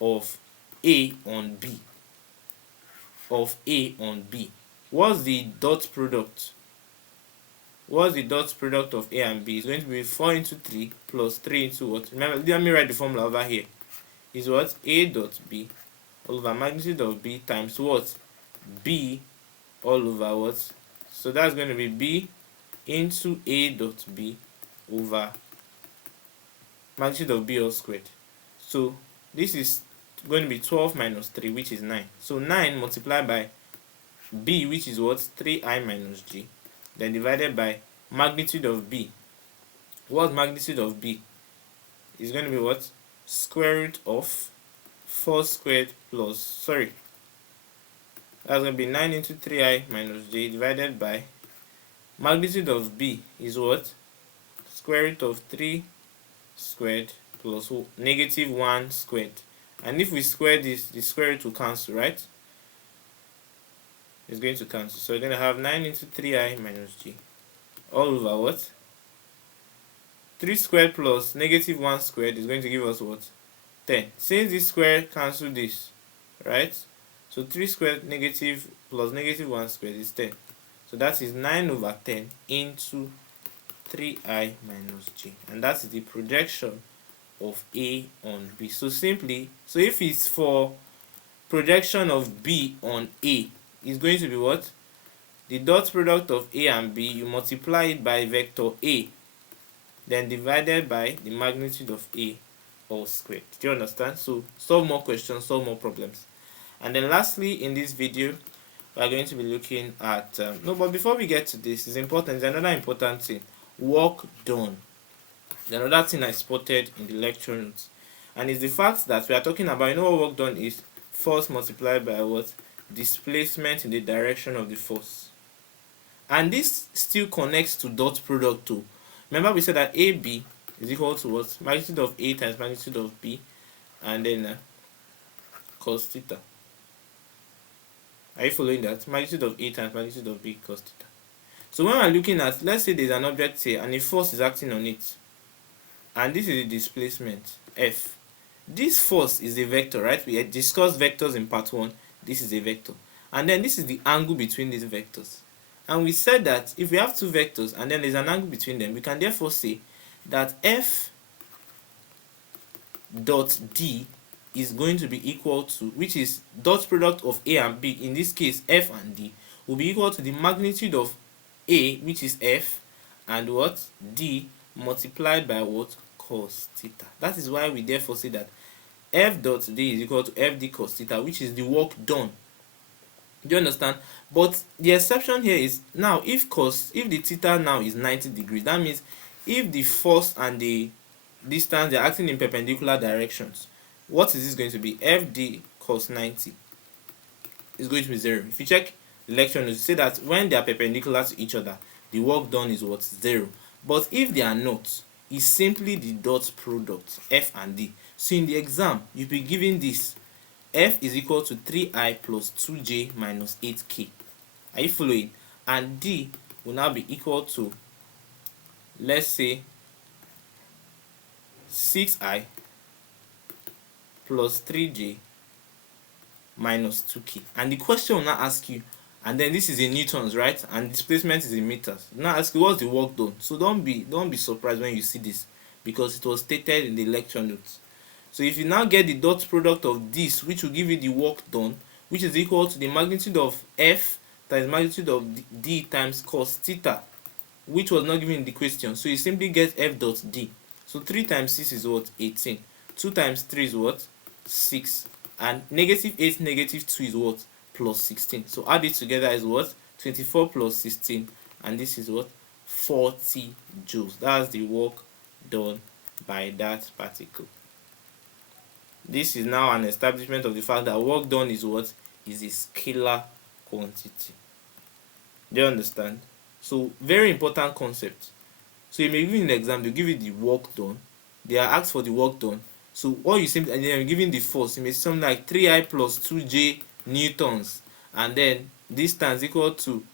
of a on b, what's the dot product? What's the dot product of a and b? It's going to be 4 into 3 plus 3 into what? Remember, let me write the formula over here. Is what? A dot b all over magnitude of b times what? B all over what? So that's going to be b into a dot b over magnitude of b all squared. So this is going to be 12 minus 3, which is 9. So 9 multiplied by b, which is what? 3i minus j, then divided by magnitude of b. What magnitude of b is going to be what? Square root of 4 squared plus, sorry, that's going to be 9 into 3i minus j divided by magnitude of b is what? Square root of 3 squared plus negative 1 squared. And if we square this, the square root will cancel, right? It's going to cancel. So we're going to have 9 into 3i minus j all over what? 3 squared plus negative 1 squared is going to give us what? 10. Since this square cancel this, right? So 3 squared negative plus negative 1 squared is 10. So that is 9 over 10 into 3i minus j. And that is the projection of A on B. So simply, so if it's for projection of B on A, it's going to be what? The dot product of A and B, you multiply it by vector A, then divided by the magnitude of A all squared. Do you understand? So solve more questions, solve more problems. And then lastly, in this video, we are going to be looking at, no, but before we get to this, it's important, there's another important thing, work done. Another thing I spotted in the lecture notes, and it's the fact that we are talking about, you know what work done is? Force multiplied by what? Displacement in the direction of the force. And this still connects to dot product too. Remember we said that AB is equal to what? Magnitude of A times magnitude of B, and then cos theta. Are you following that? Magnitude of A times magnitude of B cos theta. So when we're looking at, let's say there's an object here and a force is acting on it, and this is the displacement F. This force is a vector, right? We had discussed vectors in part 1. This is a vector. And then this is the angle between these vectors. And we said that if we have two vectors and then there's an angle between them, we can therefore say that F dot D is going to be equal to, which is dot product of A and B, in this case F and D, will be equal to the magnitude of A, which is F, and what? D multiplied by what? Cos theta. That is why we therefore say that F dot D is equal to FD cos theta, which is the work done. Do you understand? But the exception here is, now if the theta now is 90 degrees, that means if the force and the distance, they are acting in perpendicular directions, what is this going to be? FD cos 90 is going to be 0. If you check the lecture notes, you say that when they are perpendicular to each other, the work done is what? 0. But if they are not, it's simply the dot product, F and D. So in the exam, you'll be given this. F is equal to 3i plus 2j minus 8k. Are you following? And D will now be equal to, let's say, 6i plus 3j minus 2k. And the question will now ask you, and then this is in newtons, right? And displacement is in meters. Now ask you what's the work done. So don't be surprised when you see this, because it was stated in the lecture notes. So if you now get the dot product of this, which will give you the work done, which is equal to the magnitude of F times magnitude of D times cos theta, which was not given in the question. So you simply get F dot D. So 3 times 6 is what? 18. 2 times 3 is what? 6. And negative 8 negative 2 is what? Plus 16. So add it together is what? 24 plus 16. And this is what? 40 joules. That's the work done by that particle. This is now an establishment of the fact that work done is what? Is a scalar quantity. Do you understand? So very important concept. So you may give you an exam, they give you the work done. They are asked for the work done. So what you simply, and then I'm giving the force, you may see something like 3I plus 2J newtons, and then distance equal to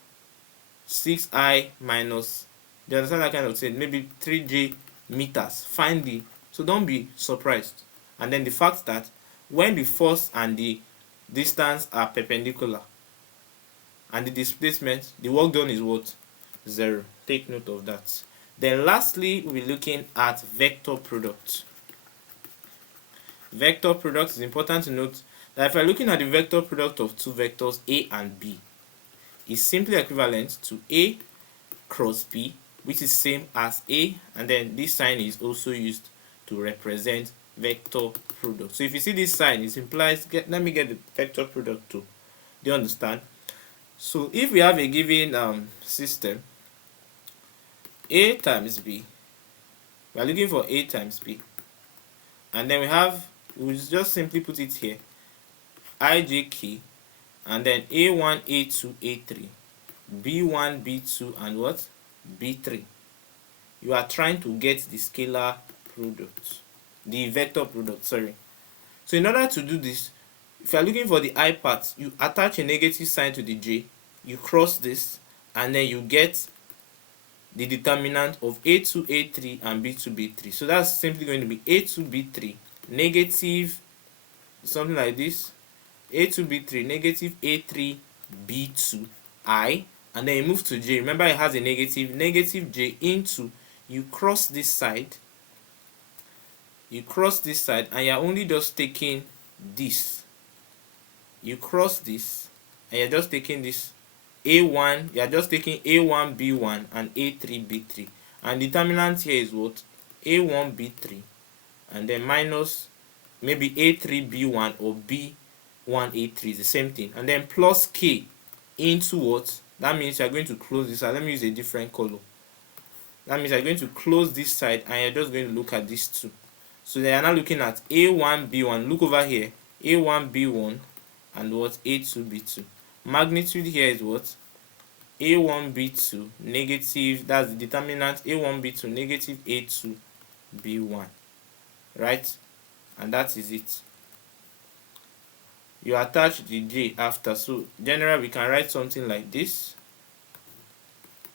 6I minus, do you understand that kind of thing? Maybe 3J meters. Find the, so don't be surprised. And then the fact that when the force and the distance are perpendicular and the displacement, the work done is what? 0. Take note of that. Then lastly, we'll be looking at vector product. Vector product is important to note that if you're looking at the vector product of two vectors A and B, is simply equivalent to A cross B, which is same as A, and then this sign is also used to represent vector product. So if you see this sign, it implies, let me get the vector product too. Do you understand? So if we have a given system, A times B, we are looking for A times B, and then we'll just simply put it here, IJK, and then A1, A2, A3, B1, B2, and what? B3. You are trying to get the scalar product, the vector product, sorry. So in order to do this, if you are looking for the I part, you attach a negative sign to the J, you cross this, and then you get the determinant of A2, A3, and B2, B3. So that's simply going to be A2, B3, negative, something like this, A2, B3, negative A3, B2, I, and then you move to J. Remember it has a negative, negative J into, you cross this side, and you're only just taking this. You cross this, and you're just taking this A1, you're just taking A1, B1, and A3, B3. And determinant here is what? A1, B3, and then minus maybe A3, B1, or B1, A3 is the same thing. And then plus K into what? That means you're going to close this side. Let me use a different color. That means you're going to close this side, and you're just going to look at these two. So they are now looking at A1, B1. Look over here. A1, B1, and what? A2, B2. Magnitude here is what? A1, B2, negative, that's the determinant, A1, B2, negative A2, B1. Right? And that is it. You attach the J after. So generally we can write something like this.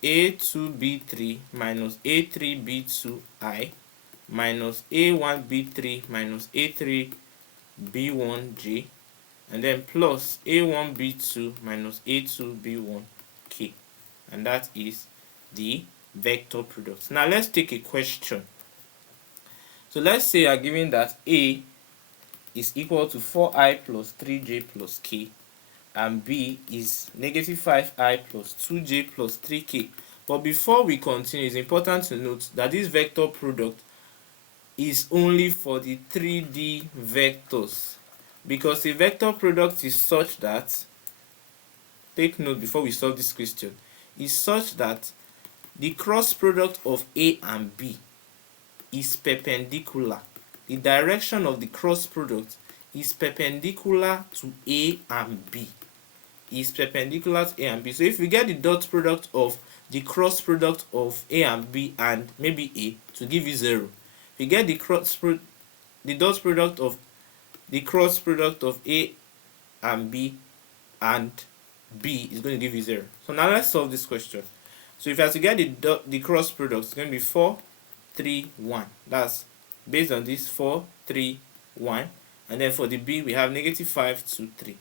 A2B3 minus A3B2I minus A1B3 minus A3B1J, and then plus A1B2 minus A2B1K, and that is the vector product. Now let's take a question. So let's say you are given that A is equal to 4I plus 3J plus K, and B is negative 5I plus 2J plus 3K. But before we continue, it's important to note that this vector product is only for the 3D vectors, because a vector product is such that, take note before we solve this question, is such that the cross product of A and B is perpendicular. The direction of the cross product is perpendicular to A and B. Is perpendicular to A and B. So if we get the dot product of the cross product of A and B and maybe A to give you 0, if you get the dot product of the cross product of A and B is going to give you 0. So now let's solve this question. So if you have to get the cross product, it's going to be 4, 3, 1. That's based on this 4, 3, 1. And then for the B, we have negative 5, 2, 3.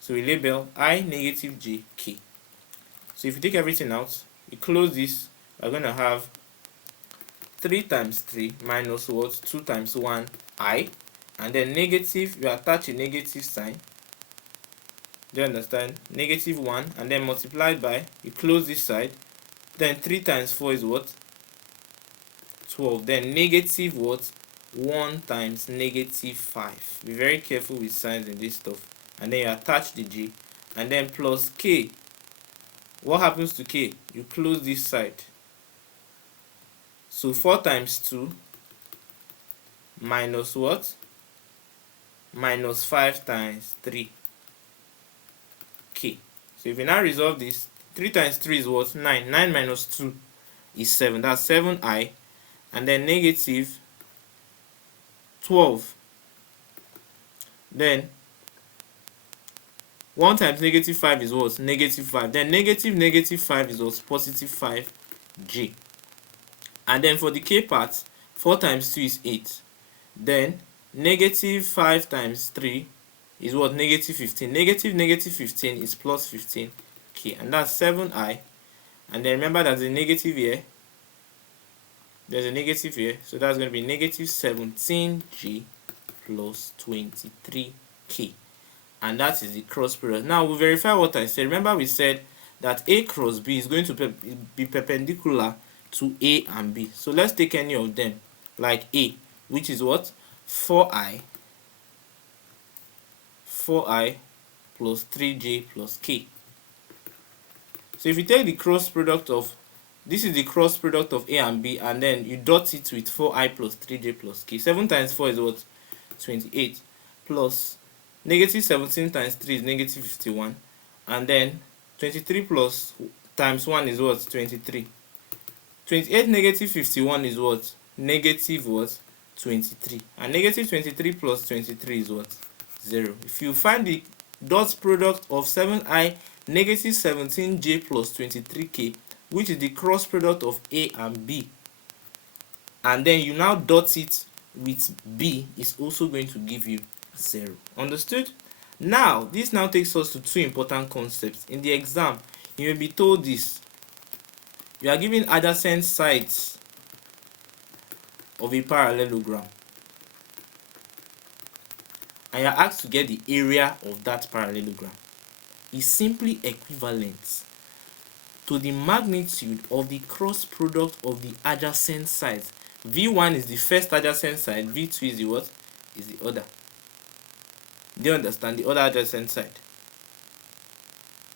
So we label I negative J, K. So if you take everything out, you close this, we're going to have 3 times 3 minus what? 2 times 1, I. and then negative, you attach a negative sign. Do you understand? Negative 1, and then multiplied by, you close this side, then 3 times 4 is what? 12. Then negative what? 1 times negative 5. Be very careful with signs in this stuff. And then you attach the J, and then plus K. What happens to K? You close this side. So 4 times 2 minus what? Minus 5 times 3. K. So if you now resolve this, 3 times 3 is what? 9. 9 minus 2 is 7. That's 7i. And then negative 12. Then 1 times negative 5 is what? Negative 5. Then negative 5 is what? Positive 5j. And then for the k part, 4 times 2 is 8. Then negative 5 times 3 is what? Negative 15. Negative 15 is plus 15k. And that's 7i. And then remember there's a negative here. There's a negative here. So that's going to be negative 17j plus 23k. And that is the cross product. Now we'll verify what I said. Remember we said that A cross B is going to be perpendicular to A and B. So let's take any of them, like A, which is what? 4i plus 3j plus k. So if you take the cross product of, this is the cross product of A and B, and then you dot it with 4i plus 3j plus k. 7 times 4 is what? 28 plus negative 17 times 3 is negative 51, and then 23 plus times 1 is what? 23. 28 negative 51 is what? Negative what? 23. And negative 23 plus 23 is what? 0. If you find the dot product of 7i negative 17j plus 23k, which is the cross product of A and B, and then you now dot it with B, is also going to give you 0. Understood? Now this now takes us to two important concepts. In the exam you may be told this: you are given adjacent sides of a parallelogram and you are asked to get the area of that parallelogram. Is simply equivalent to the magnitude of the cross product of the adjacent sides. V1 is the first adjacent side, V2 is the what? Is the other. Do you understand? The other adjacent side.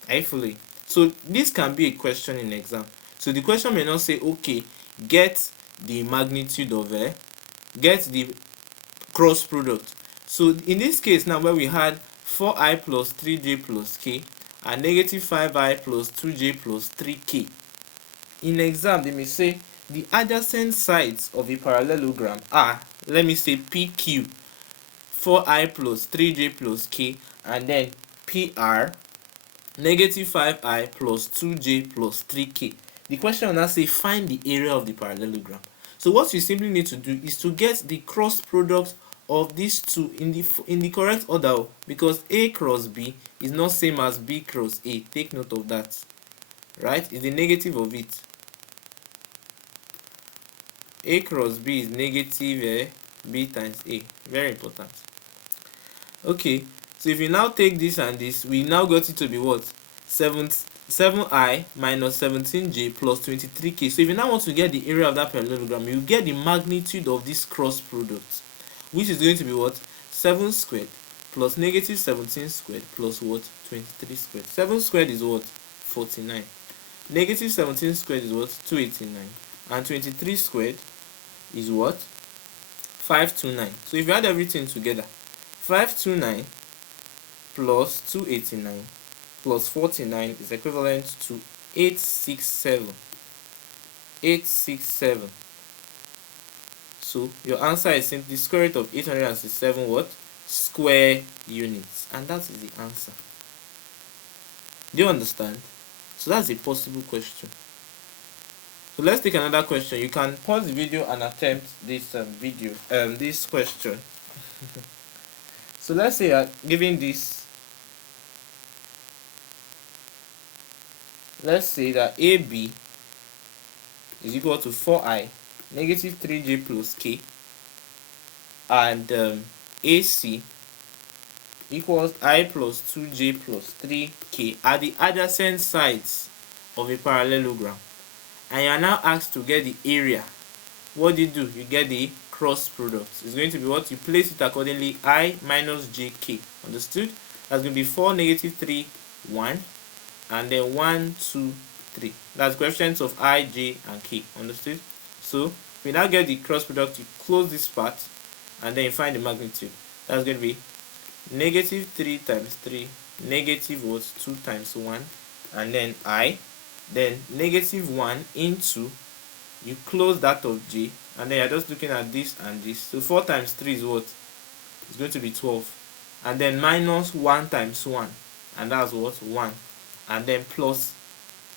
Are you following? So this can be a question in exam. So the question may not say, okay, get the magnitude of get the cross product. So in this case now, where we had 4i plus 3j plus k and negative 5i plus 2j plus 3k, in exam they may say the adjacent sides of a parallelogram are, let me say, PQ, 4i plus 3j plus k, and then PR, negative 5i plus 2j plus 3k. The question will now say find the area of the parallelogram. So what you simply need to do is to get the cross product of these two in the correct order, because A cross B is not same as B cross A. Take note of that. Right? It's the negative of it. A cross B is negative B times A. Very important. Okay, so if you now take this and this, we now got it to be what? 7i minus 17j plus 23k. So if you now want to get the area of that parallelogram, you get the magnitude of this cross product, which is going to be what? 7 squared plus negative 17 squared plus what? 23 squared. 7 squared is what? 49. Negative 17 squared is what? 289. And 23 squared is what? 529. So if you add everything together, 529 plus 289 plus 49 is equivalent to 867. 867. So your answer is simply square root of 867 what? Square units. And that is the answer. Do you understand? So that's a possible question. So let's take another question. You can pause the video and attempt this this question. So let's say you're given this. Let's say that AB is equal to 4i negative 3j plus k, and AC equals I plus 2j plus 3k are the adjacent sides of a parallelogram, and you are now asked to get the area. What do? You get the cross product. It's going to be what? You place it accordingly, I minus jk. Understood? That's going to be 4, negative 3, 1, and then 1, 2, 3. That's coefficients of I, j, and k. Understood? So we now get the cross product. You close this part, and then you find the magnitude. That's going to be negative 3 times 3, negative what? 2 times 1, and then I, then negative 1 into, you close that of j, and then you're just looking at this and this. So 4 times 3 is what? It's going to be 12. And then minus 1 times 1, and that's what? 1. And then plus,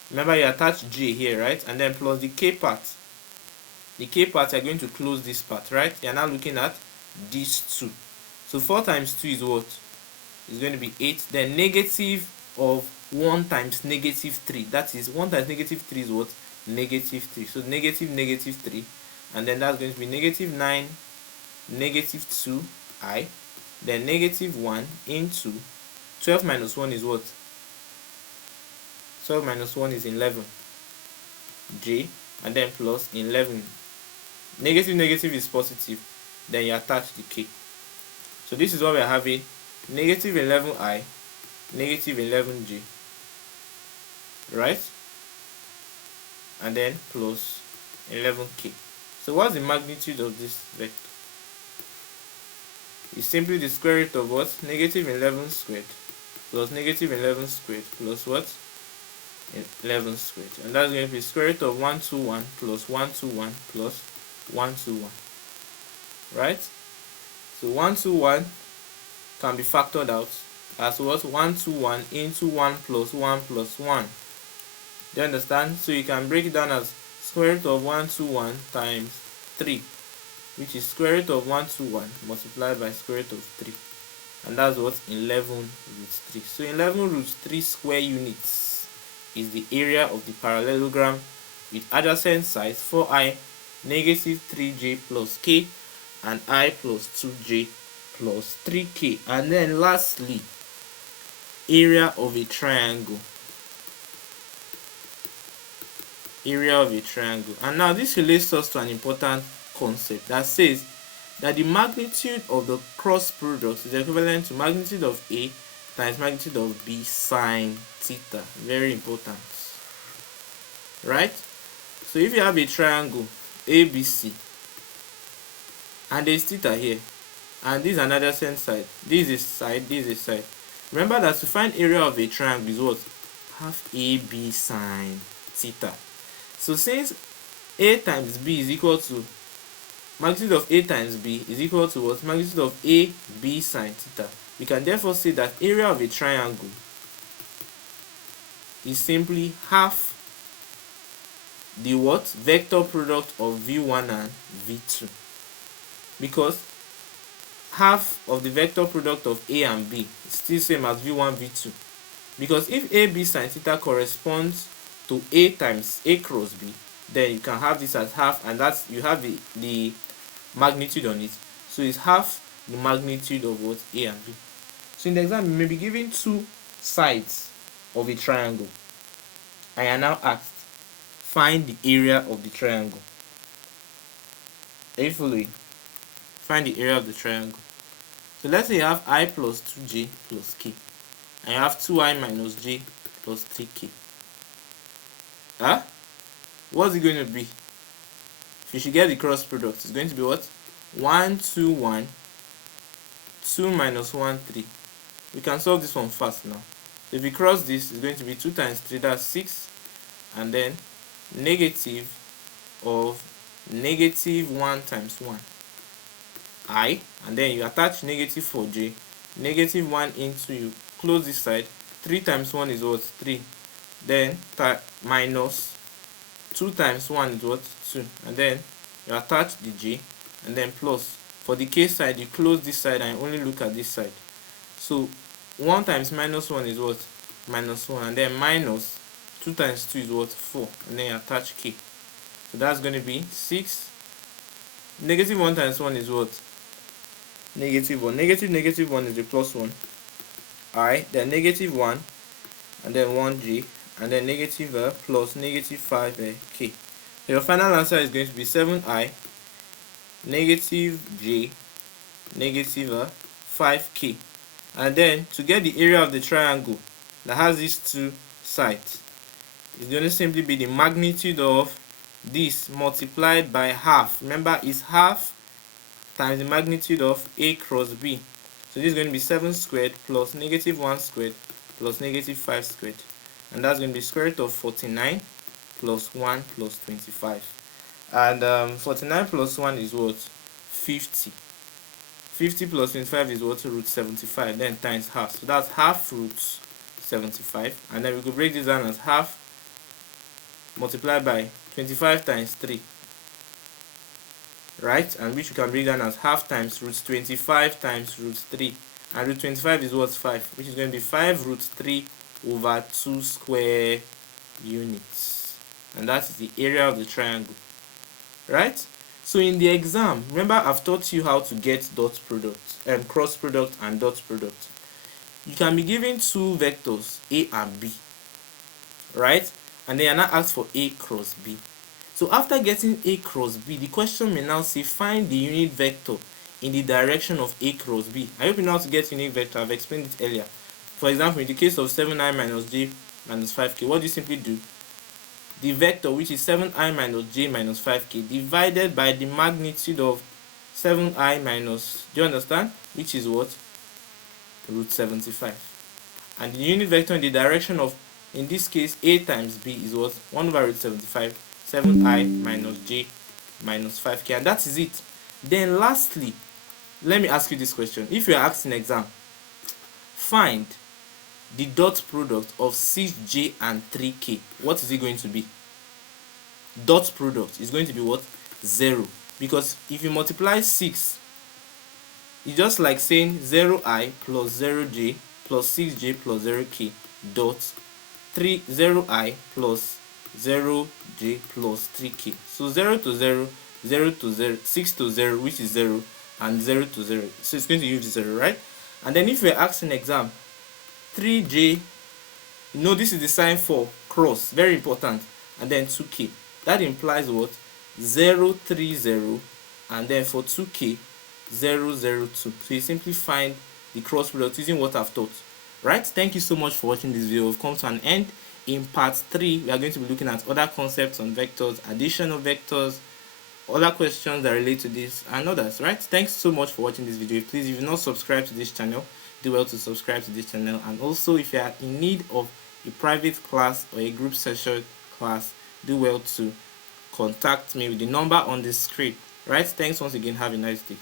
remember you attach j here, right? And then plus the k part. The k part, you're going to close this part, right? You're now looking at these two. So 4 times 2 is what? It's going to be 8. Then negative of 1 times negative 3. That is 1 times negative 3 is what? Negative 3. So negative negative 3. And then that's going to be negative 9, negative 2i. Then negative 1 into 12 minus 1 is what? 12 minus 1 is 11. J. And then plus 11. Negative negative is positive. Then you attach the k. So this is what we are having. Negative 11i, negative 11j, right? And then plus 11k. So what's the magnitude of this vector? It's simply the square root of what? Negative 11 squared plus negative 11 squared plus what? 11 squared. And that's going to be square root of 121 plus 121 plus 121. Right? So 121 can be factored out as what? 121 into 1 plus 1 plus 1. Do you understand? So you can break it down as square root of 121 times 3, which is square root of 121 multiplied by square root of 3. And that's what? 11 root 3. So 11 root 3 square units is the area of the parallelogram with adjacent sides 4i, negative 3j plus k, and I plus 2j plus 3k. And then lastly, area of a triangle. Area of a triangle. And now this relates us to an important concept that says that the magnitude of the cross product is equivalent to magnitude of A times magnitude of B sine theta. Very important. Right? So if you have a triangle ABC and there is theta here, and this is another adjacent side, this is side, this is side. Remember that to find area of a triangle is what? Half AB sine theta. So since A times B is equal to magnitude of A times B is equal to what? Magnitude of AB sine theta. We can therefore say that area of a triangle is simply half the what? Vector product of V1 and V2. Because half of the vector product of A and B is still same as V1, V2. Because if AB sine theta corresponds to A times A cross B, then you can have this as half, and that's, you have the magnitude on it. So it's half the magnitude of what? A and B. So in the exam, you may be given two sides of a triangle, and you are now asked, find the area of the triangle. Are you following? Find the area of the triangle. So let's say you have I plus 2j plus k, and you have 2i minus j plus 3k. Huh? What's it going to be? If you should get the cross product, it's going to be what? 1, 2, 1, 2 minus 1, 3. We can solve this one fast now. So if we cross this, it's going to be 2 times 3, that's 6, and then negative of negative 1 times 1, I, and then you attach negative for j, negative 1 into, you close this side, 3 times 1 is what? 3, then minus 2 times 1 is what? 2, and then you attach the j, and then plus. For the k side, you close this side and only look at this side. So 1 times minus 1 is what? Minus 1, and then minus 2 times 2 is what? 4, and then you attach k. So that's going to be 6. Negative 1 times 1 is what? negative 1. Negative 1 is a plus 1. I, then negative 1, and then 1j, and then negative plus negative 5k. So your final answer is going to be 7i, negative j, negative 5k. And then to get the area of the triangle that has these two sides, it's going to simply be the magnitude of this multiplied by half. Remember, it's half times the magnitude of a cross b. So this is going to be 7 squared plus negative 1 squared plus negative 5 squared. And that's going to be square root of 49 plus 1 plus 25. And 49 plus 1 is what? 50. 50 plus 25 is what? Root 75. Then times half. So that's half root 75. And then we could break this down as half multiplied by 25 times 3. Right? And which you can break down as half times root 25 times root 3. And root 25 is what? 5. Which is going to be 5 root 3 over 2 square units. And that is the area of the triangle. Right? So in the exam, remember I've taught you how to get dot product, cross product and dot product. You can be given two vectors, A and B, right? And they are now asked for A cross B. So after getting A cross B, the question may now say find the unit vector in the direction of A cross B. I hope you know how to get unit vector. I've explained it earlier. For example, in the case of 7i minus j minus 5k, what do you simply do? The vector, which is 7i minus j minus 5k, divided by the magnitude of 7i minus, do you understand? Which is what? Root 75. And the unit vector in the direction of, in this case, a times b is what? 1 over root 75, 7i minus j minus 5k. And that is it. Then lastly, let me ask you this question. If you are asked in exam, find the dot product of 6j and 3k, what is it going to be? Dot product is going to be what? 0. Because if you multiply 6, it's just like saying 0i plus 0j plus 6j plus 0k dot 0i plus 0j plus 3k. So 0 to 0, 0 to 0, 6 to 0, which is 0, and 0 to 0. So it's going to use 0, right? And then if you're asked in exam, 3j, you know this is the sign for cross, very important, and then 2k. That implies what? 0, 3, 0, and then for 2k, 0, 0, 2. So you simply find the cross product using what I've taught. Right? Thank you so much for watching this video. We've come to an end. In part 3, we are going to be looking at other concepts on vectors, addition of vectors, other questions that relate to this, and others. Right? Thanks so much for watching this video. Please, if you've not subscribed to this channel, do well to subscribe to this channel. And also, if you are in need of a private class or a group session class, do well to contact me with the number on the screen. Right? Thanks once again. Have a nice day.